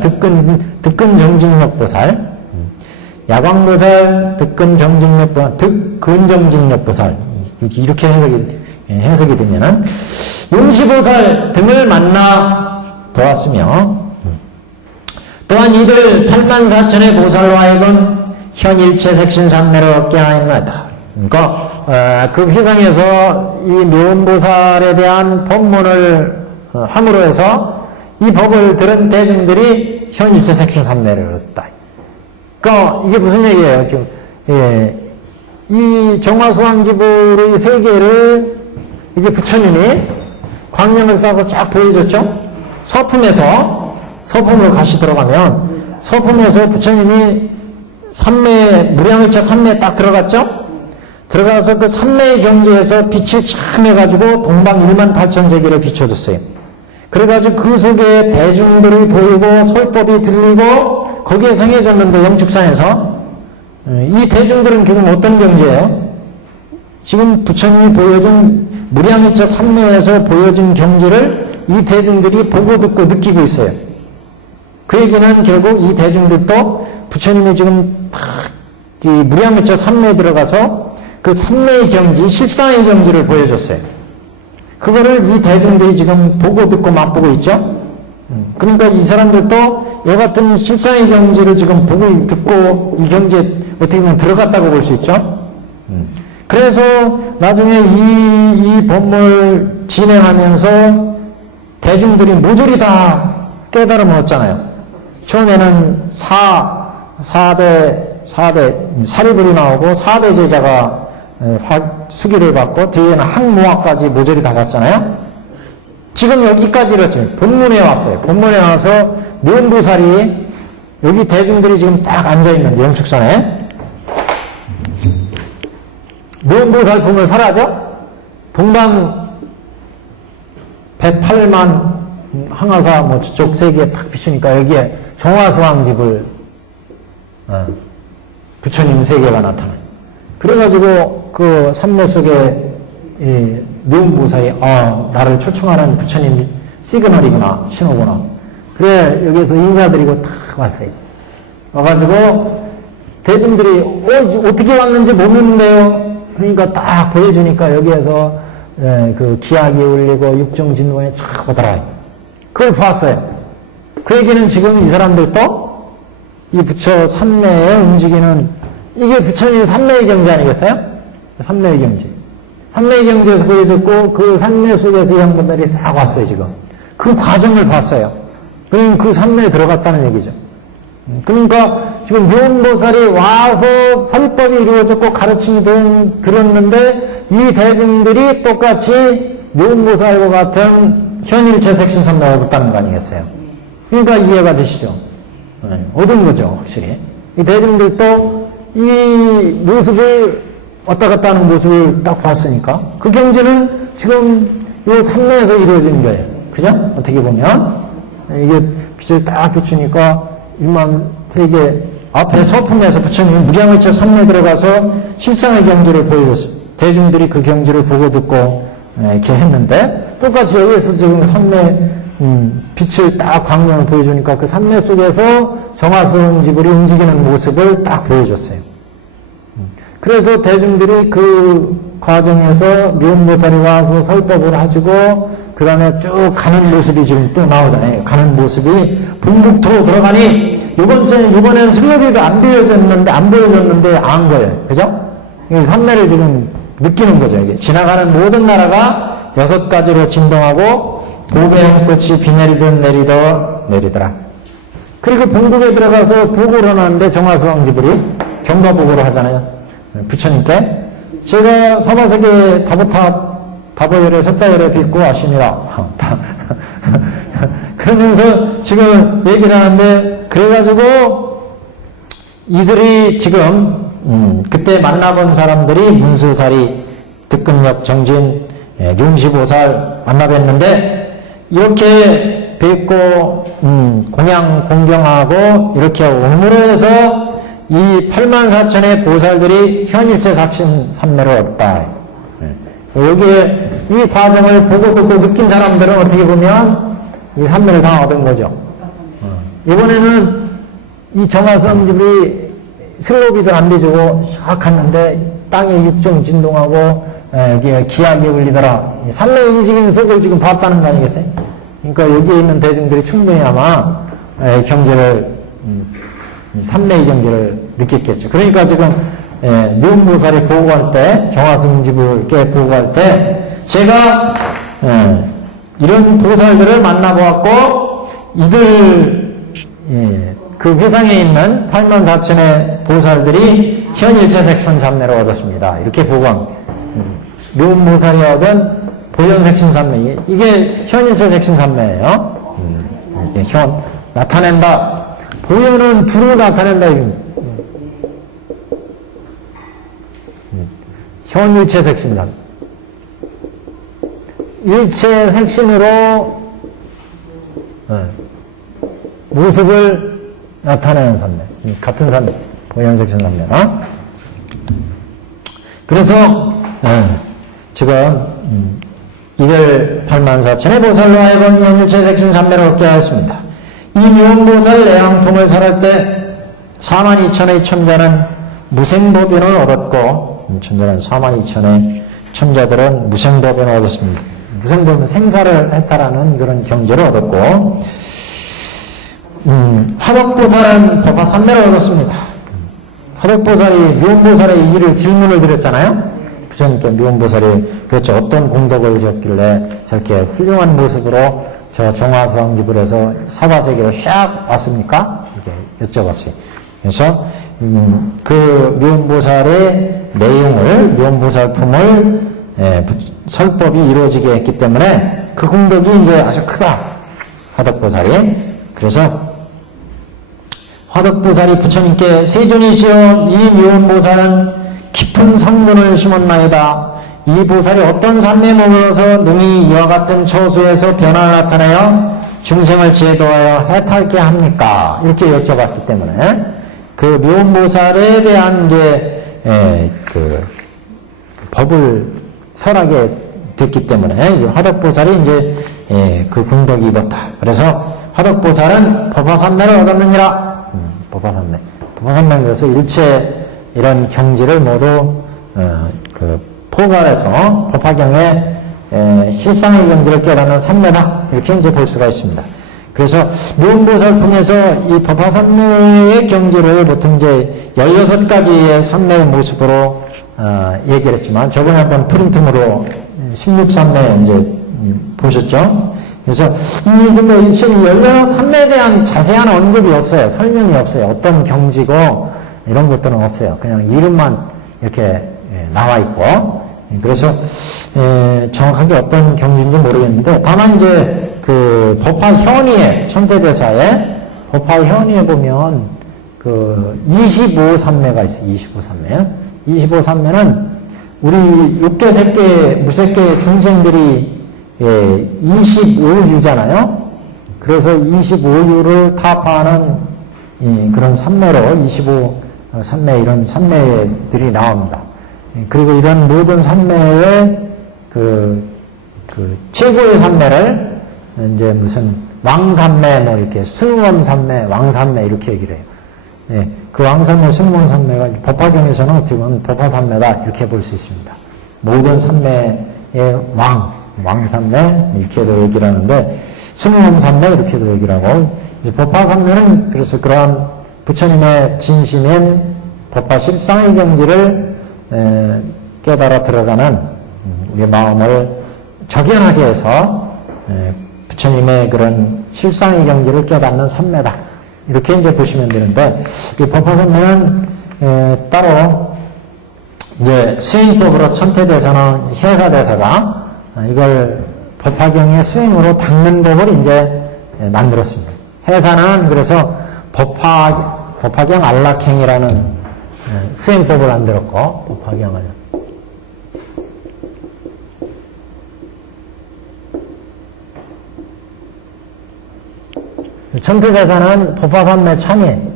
득근정진력 보살, 야광보살, 득근정진력 보살, 득근정진력 보살, 이렇게 해석이 되면은 용시보살 등을 만나 보았으며, 또한 이들 84,000의 보살로 하여금 현일체 색신삼매를 얻게 하였나이다. 그러니까 그 휘성에서 이 묘음보살에 대한 법문을 함으로 해서 이 법을 들은 대중들이 현일체 색신삼매를 얻다. 그러니까 이게 무슨 얘기예요? 지금 이 정화소왕지불의 세계를 이제 부처님이 광명을 쏴서 쫙 보여줬죠. 서품으로 다시 들어가면 서품에서 부처님이 무량일체 삼매에 딱 들어갔죠. 들어가서 그 삼매의 경지에서 빛을 참 해가지고 동방 1만 8천 세계를 비춰줬어요. 그래가지고 그 속에 대중들이 보이고 설법이 들리고 거기에 성해졌는데 영축산에서 이 대중들은 지금 어떤 경제예요? 지금 부처님이 보여준 무량일체 삼매에서 보여준 경지를 이 대중들이 보고 듣고 느끼고 있어요. 그 얘기는 결국 이 대중들도 부처님이 지금 이 무량일체 삼매에 들어가서 그 삼매의 경지, 실상의 경지를 보여줬어요. 그거를 이 대중들이 지금 보고 듣고 맛보고 있죠. 그러니까 이 사람들도 이 같은 실상의 경지를 지금 보고 듣고 이 경지에 어떻게 보면 들어갔다고 볼 수 있죠. 그래서 나중에 이 법문을 진행하면서 대중들이 모조리 다 깨달음 얻었잖아요. 처음에는 사리불이 나오고 4대 제자가 수기를 받고 뒤에는 항모화까지 모조리 다 받잖아요. 지금 여기까지 이렇죠. 본문에 왔어요. 본문에 와서 묘음보살이 여기 대중들이 지금 딱 앉아있는데 영축산에 묘음보살 보면 설하죠? 동방 108만 항하사 뭐 저쪽 세계에 탁 비추니까 여기에 정화서왕집을 부처님 세계가 나타나요. 그래가지고 그 산매 속에 이 묘음보살이 나를 초청하는 부처님 시그널이구나, 신호구나. 그래 여기에서 인사드리고 탁 왔어요. 와가지고 대중들이 어떻게 왔는지 모르는데요. 그러니까 딱 보여주니까 여기에서 그 기약이 울리고 육정진동에 촥 오더라. 그걸 봤어요. 그 얘기는 지금 이 사람들도 이 부처 삼매에 움직이는 이게 부처님의 삼매의 경지 아니겠어요? 삼매의 경지. 삼매의 경지에서 보여줬고 그 삼매 속에서 이 양반들이 싹 왔어요 지금. 그 과정을 봤어요. 그러면 그 삼매에 들어갔다는 얘기죠. 그러니까 지금 묘음보살이 와서 설법이 이루어졌고 가르침이 들었는데 이 대중들이 똑같이 묘음보살과 같은 현일체색신선을 얻었다는 거 아니겠어요? 그러니까 이해가 되시죠? 얻은 거죠 확실히. 이 대중들도 이 모습을 왔다 갔다 하는 모습을 딱 봤으니까 그 경지는 지금 이 삼매에서 이루어진 거예요. 그죠? 어떻게 보면 이게 빛을 딱 비추니까 1만 세계 앞에 서품에서 부처님이 무량의체 삼매에 들어가서 실상의 경지를 보여줬어요. 대중들이 그 경지를 보고 듣고 이렇게 했는데 똑같이 여기에서 지금 삼매 빛을 딱 광명을 보여주니까 그 삼매 속에서 정화성지불이 움직이는 모습을 딱 보여줬어요. 그래서 대중들이 그 과정에서 묘음보살이 와서 설법을 하시고 그 다음에 쭉 가는 모습이 지금 또 나오잖아요. 가는 모습이 본국토로 들어가니 이번엔 슬로비도 안 보여줬는데 안 거예요. 그죠? 이 삼매를 지금 느끼는 거죠. 이게 지나가는 모든 나라가 6가지로 진동하고 보배꽃이 비 내리듯 내리더라. 그리고 본국에 들어가서 보고를 하는데 정화서왕지불이 경과보고를 하잖아요. 부처님께 제가 서마세계 다보열에 석가열에 빚고 왔습니다. 그러면서 지금 얘기를 하는데 그래가지고 이들이 지금 그때 만나본 사람들이 문수사리, 득근력, 정진, 용시보살 만나뵀는데 이렇게 뵙고 공양 공경하고 이렇게 옴으로 해서 이 84,000의 보살들이 현일체 삭신 삼매를 얻었다. 여기에 이 과정을 보고 듣고 느낀 사람들은 어떻게 보면 이 삼매를 다 얻은 거죠. 이번에는 이 정화성집이 슬로비도 안 돼주고 샥 갔는데 땅에 육정 진동하고 기약이 울리더라. 삼매 움직임 속을 지금 봤다는 거 아니겠어요? 그러니까 여기에 있는 대중들이 충분히 아마 경제를 삼매의 경지를 느꼈겠죠. 그러니까 지금 묘음보살이 보고할 때 정화성집을 보고할 때 제가 이런 보살들을 만나보았고 이들 그 회상에 있는 84,000의 보살들이 현일체색선 삼매를 얻었습니다. 이렇게 보고합니다. 묘음보살이 얻은 보현색신 삼매 이게 현일체색신 삼매예요. 이게 나타낸다. 보현은 두루 나타낸다. 현일체색신삼. 일체색신으로 모습을 나타내는 산매. 같은 산매. 보현색신 산매. 그래서, 지금, 이들 84,000의 보살로 하여금 연일체색신 산매를 얻게 하였습니다. 이 묘보살 내항통을 살할 때 42,000의 천자는 무생법인을 얻었고, 천자는 42,000의 천자들은 무생법인을 얻었습니다. 무생법은 생사를 했다라는 그런 경제를 얻었고, 화덕보살은 법화산매를 얻었습니다. 화덕보살이 묘보살의 일을 질문을 드렸잖아요. 부처님께 묘보살이 그렇죠. 어떤 공덕을 지었길래 저렇게 훌륭한 모습으로 저 정화서왕집을 해서 사바세계로 샥 왔습니까? 이렇게 여쭤봤어요. 그래서 그 묘보살의 내용을 묘보살품을 설법이 이루어지게 했기 때문에 그 공덕이 이제 아주 크다. 화덕보살이. 그래서 화덕보살이 부처님께 세존이시여 이 묘보살은 깊은 성문을 심었나이다. 이 보살이 어떤 산매에 머물러서 능히 이와 같은 처소에서 변화를 나타내어 중생을 제도하여 해탈케 합니까? 이렇게 여쭤봤기 때문에 그 묘보살에 대한 이제 그 법을 설하게 됐기 때문에 이 화덕보살이 이제 그 공덕이 입었다. 그래서 화덕보살은 법화산매를 얻었느니라. 법화산매. 법화산매 그래서 일체 이런 경지를 모두 그 포괄해서 법화경의 실상의 경지를 깨닫는 산매다. 이렇게 이제 볼 수가 있습니다. 그래서 묘보살품에서 이 법화산매의 경지를 보통 이제 16가지의 산매의 모습으로 얘기를 했지만 저번에 한번 프린팅으로 16산매 이제 보셨죠? 그래서 근데 이 16산매에 대한 자세한 언급이 없어요. 설명이 없어요. 어떤 경지고 이런 것들은 없어요. 그냥 이름만 이렇게 나와 있고. 그래서 정확하게 어떤 경지인지 모르겠는데 다만 이제 그 법화현의에 천태대사에 법화현의에 보면 그 25산매가 있어요. 25산매. 25산매는 우리 육계 색계 무색계 중생들이 25유잖아요. 그래서 25유를 타파하는 그런 산매로 25산매 이런 산매들이 나옵니다. 그리고 이런 모든 산매의 그 최고의 산매를 이제 무슨 왕산매 뭐 이렇게 순원산매, 왕산매 이렇게 얘기를 해요. 그 왕산매, 순원산매가 법화경에서는 어떻게 보면 법화산매다 이렇게 볼 수 있습니다. 모든 산매의 왕산매 이렇게도 얘기를 하는데 순원산매 이렇게도 얘기를 하고 이제 법화산매는 그래서 그러한 부처님의 진심인 법화 실상의 경지를 깨달아 들어가는 우리의 마음을 적연하게 해서 부처님의 그런 실상의 경지를 깨닫는 산매다. 이렇게 이제 보시면 되는데 이 법화산매는 따로 이제 수행법으로 천태대사나 해사대사가 이걸 법화경의 수행으로 닦는 법을 이제 만들었습니다. 해사는 그래서 법화경 안락행이라는 수행법을 만들었고 법화경을 천태대사는 법화산매 참인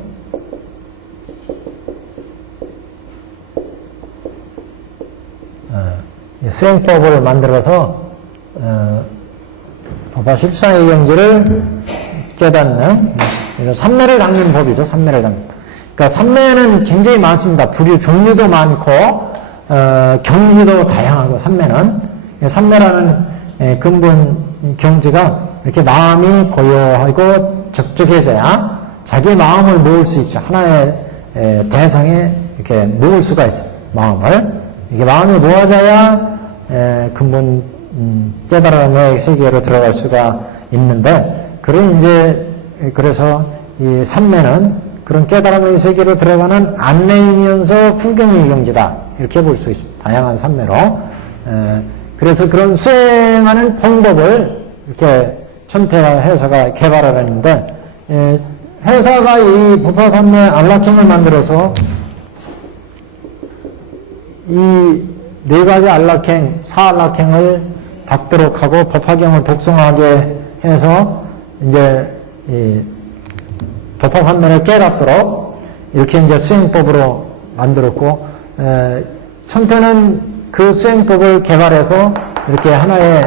수행법을 만들어서 법화 실상의 경지를 깨닫는 이런 산매를 닦는 법이죠. 산매를 닦는 법. 그러니까 산매는 굉장히 많습니다. 부류 종류도 많고 경지도 다양하고 산매라는 근본 경지가 이렇게 마음이 고요하고 적적해져야 자기의 마음을 모을 수 있죠. 하나의 대상에 이렇게 모을 수가 있어요. 마음을 이게 마음이 모아져야 근본 깨달음의 세계로 들어갈 수가 있는데 그래서 이 산매는 그런 깨달음의 세계로 들어가는 안내이면서 구경의 경지다. 이렇게 볼 수 있습니다. 다양한 산매로. 그래서 그런 수행하는 방법을 이렇게 천태와 해사가 개발을 했는데, 해사가 이 법화산매 안락행을 만들어서 이 네 가지 안락행, 사안락행을 닦도록 하고 법화경을 독송하게 해서 이제 법화산매를 깨닫도록 이렇게 이제 수행법으로 만들었고, 천태는 그 수행법을 개발해서 이렇게 하나의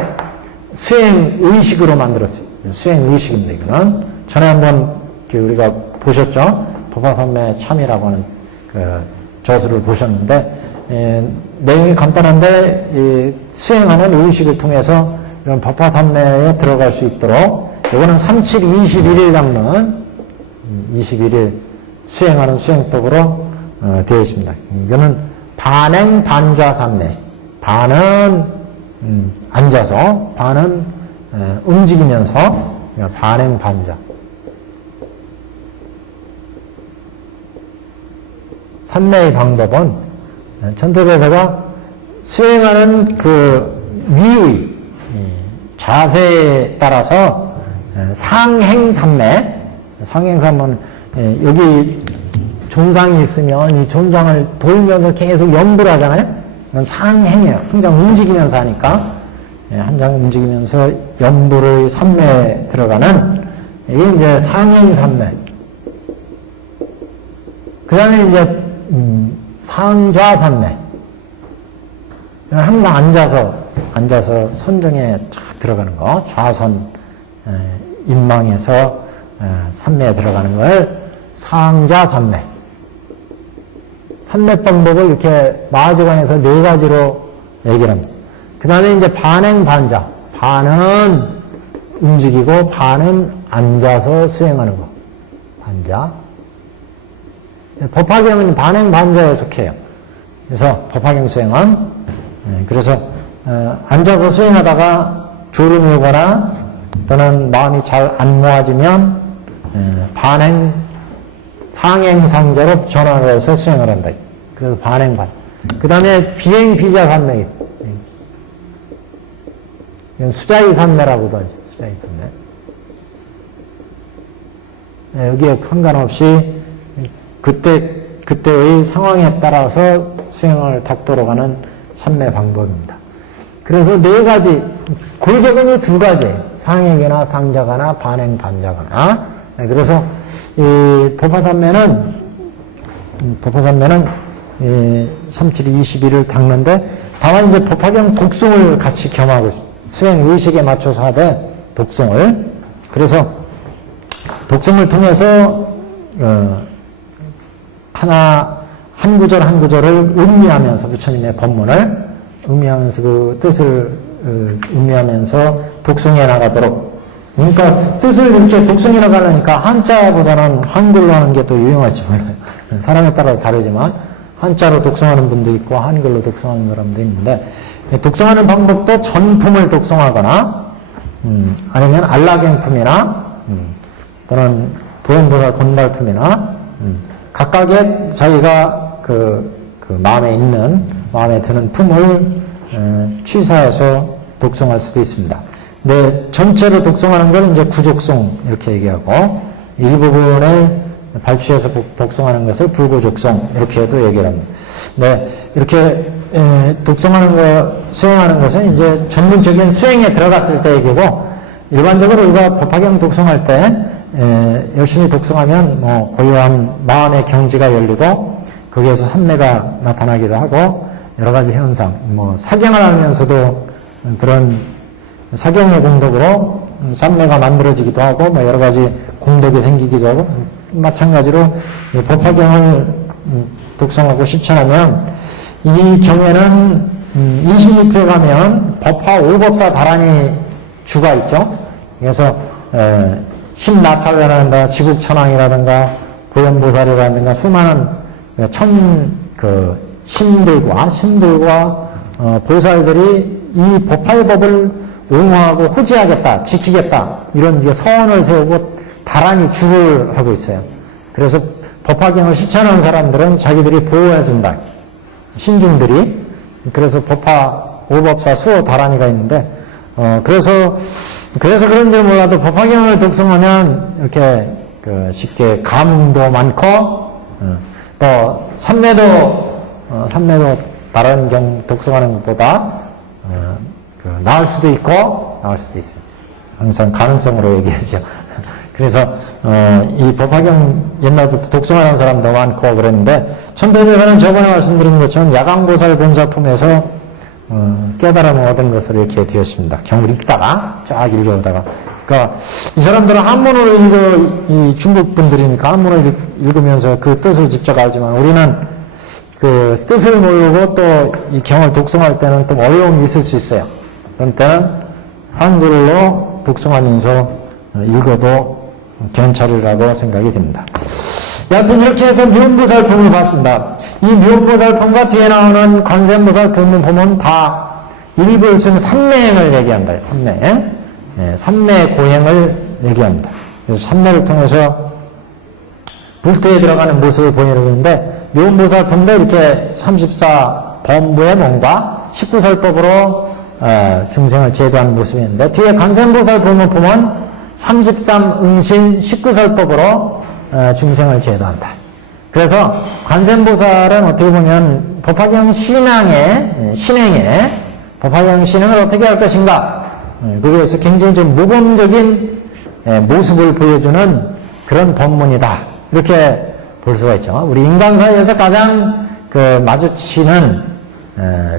수행의식으로 만들었어요. 수행의식입니다, 이거는. 전에 한번 우리가 보셨죠? 법화산매 참이라고 하는 그 저수를 보셨는데, 내용이 간단한데, 수행하는 의식을 통해서 이런 법화산매에 들어갈 수 있도록, 이거는 37, 21일 닦는 21일 수행하는 수행법으로 되어 있습니다. 이거는 반행 반좌산매. 반은 앉아서, 반은 움직이면서 반행 반좌. 산매의 방법은 천태대사가 수행하는 그 위의 자세에 따라서 상행산매, 상행산매는 여기 존상이 있으면 이 존상을 돌면서 계속 연부를 하잖아요. 이건 상행이에요. 항상 움직이면서 하니까 항상 움직이면서 연부를 산매에 들어가는 이게 이제 상행산매. 그 다음에 이제 상좌산매. 항상 앉아서 선정에 쫙 들어가는 거. 좌선 인망에서 산매에 들어가는 걸 상좌산매. 산매 방법을 이렇게 마하지관에서 4가지로 얘기를 합니다. 그 다음에 이제 반행 반좌. 반은 움직이고 반은 앉아서 수행하는 거. 반좌. 법화경은 반행 반좌에 속해요. 그래서 법화경 수행은 그래서 앉아서 수행하다가 졸음이 오거나 또는 마음이 잘 안 모아지면 반행 상행상자로 전환을 해서 수행을 한다. 그래서 반행반. 그 다음에 비행비자산매. 이건 수자이산매라고도 하죠. 수자이산매. 여기에 상관없이 그때의 상황에 따라서 수행을 닦도록 하는 산매 방법입니다. 그래서 4가지, 골격은 2가지. 상행이나 상자가나 반행 반자가나. 그래서 이 법화산매는 37, 21을 닦는데 다만 이제 법화경 독송을 같이 겸하고 있습니다. 수행 의식에 맞춰서 하되 독송을. 그래서 독송을 통해서 한 구절 한 구절을 음미하면서 부처님의 법문을 음미하면서 그 뜻을 음미하면서 독송해 나가도록. 그러니까 뜻을 이렇게 독송해 나가려니까 한자보다는 한글로 하는 게 더 유용할지 몰라요. 사람에 따라 다르지만 한자로 독송하는 분도 있고 한글로 독송하는 사람도 있는데, 독송하는 방법도 전품을 독송하거나 아니면 안락행품이나 또는 보현보살 건발품이나 각각의 자기가 그 마음에 드는 품을 취사해서 독송할 수도 있습니다. 근데 전체로 독송하는 걸 이제 구족송 이렇게 얘기하고, 일부분을 발취해서 독송하는 것을 불구족송 이렇게도 얘기를 합니다. 네, 이렇게 수행하는 것은 이제 전문적인 수행에 들어갔을 때 얘기고, 일반적으로 우리가 법화경 독송할 때 열심히 독송하면 뭐 고요한 마음의 경지가 열리고 거기에서 산매가 나타나기도 하고 여러 가지 현상, 뭐 사경을 하면서도 그런 사경의 공덕으로 산매가 만들어지기도 하고 뭐 여러 가지 공덕이 생기기도 하고, 마찬가지로 법화경을 독송하고 실천하면 이 경에는 26회 가면 법화 오법사 다란이 주가 있죠. 그래서 십나찰이라든가 지국천왕이라든가 보현보살이라든가 수많은 신들과 보살들이 이 법화의 법을 옹호하고 호지하겠다, 지키겠다, 이런 서원을 세우고 다란히 주를 하고 있어요. 그래서 법화경을 실천하는 사람들은 자기들이 보호해준다. 신중들이. 그래서 법화 오법사 수호 다란이가 있는데, 그래서 그런지 몰라도 법화경을 독송하면 이렇게 쉽게 감흥도 많고, 또 산매도 다른 경 독송하는 것보다 나을 수도 있고 나을 수도 있어요. 항상 가능성으로 얘기하죠. 그래서 이 법화경 옛날부터 독송하는 사람도 많고 그랬는데 천대대사는 저번에 말씀드린 것처럼 야광보살 본사품에서 깨달음을 얻은 것으로 이렇게 되었습니다. 경을 읽다가 쫙 읽어오다가 그러니까 이 사람들은 한문을 이 중국 분들이니까 한문을 읽으면서 그 뜻을 직접 알지만 우리는 그 뜻을 모르고 또 이 경을 독송할 때는 좀 어려움이 있을 수 있어요. 그런 때는 한글로 독송하면서 읽어도 괜찮으라고 생각이 듭니다. 여하튼 이렇게 해서 묘보살품을 봤습니다. 이 묘보살품과 뒤에 나오는 관세음보살품을 보면 다 일불승 삼매행을 얘기한다. 삼매행. 네, 삼매 고행을 얘기합니다. 그래서 삼매를 통해서 불토에 들어가는 모습을 보이는데 묘보살품도 이렇게 34범부의 몸과 19설법으로 중생을 제도하는 모습이었는데 뒤에 관세음보살품을 보면 33응신 19설법으로 중생을 제도한다. 그래서 관세음보살은 어떻게 보면 법화경 신행에 법화경 신행을 어떻게 할 것인가 거기에서 굉장히 좀 모범적인 모습을 보여주는 그런 법문이다. 이렇게 볼 수가 있죠. 우리 인간 사이에서 가장 마주치는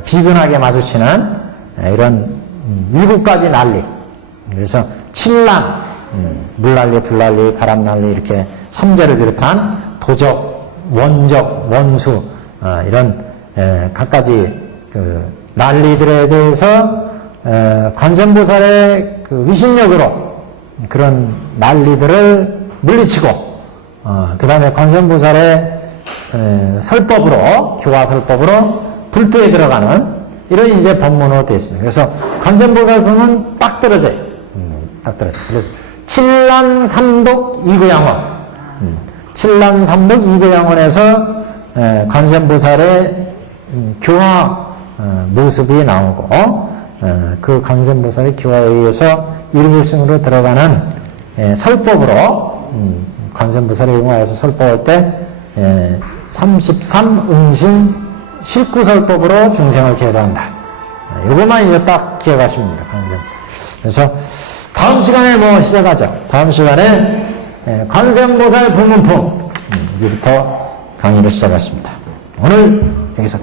비근하게 마주치는 이런 7가지 난리. 그래서 칠난, 물난리, 불난리, 바람난리 이렇게 삼재를 비롯한 도적, 원적, 원수 이런 각가지 난리들에 대해서 관세음보살의 위신력으로 그런 난리들을 물리치고 그 다음에 관세음보살의 설법으로 교화설법으로 불도에 들어가는 이런 이제 법문으로 되어 있습니다. 그래서 관세음보살품은 딱 떨어져요. 딱 떨어져요. 그래서 칠란삼독 이구양원 칠란삼독 이구양원에서 관세음보살의 교화 모습이 나오고 그 관세음보살의 교화에 의해서 일불승으로 들어가는 설법으로 관세음보살의 용화에서 설법할 때 33응신 19설법으로 중생을 제도한다. 이것만 이제 딱 기억하시면 됩니다. 관세음. 그래서 다음 시간에 시작하죠. 다음 시간에 관세음보살 부문품 이제부터 강의를 시작하십니다. 오늘 여기서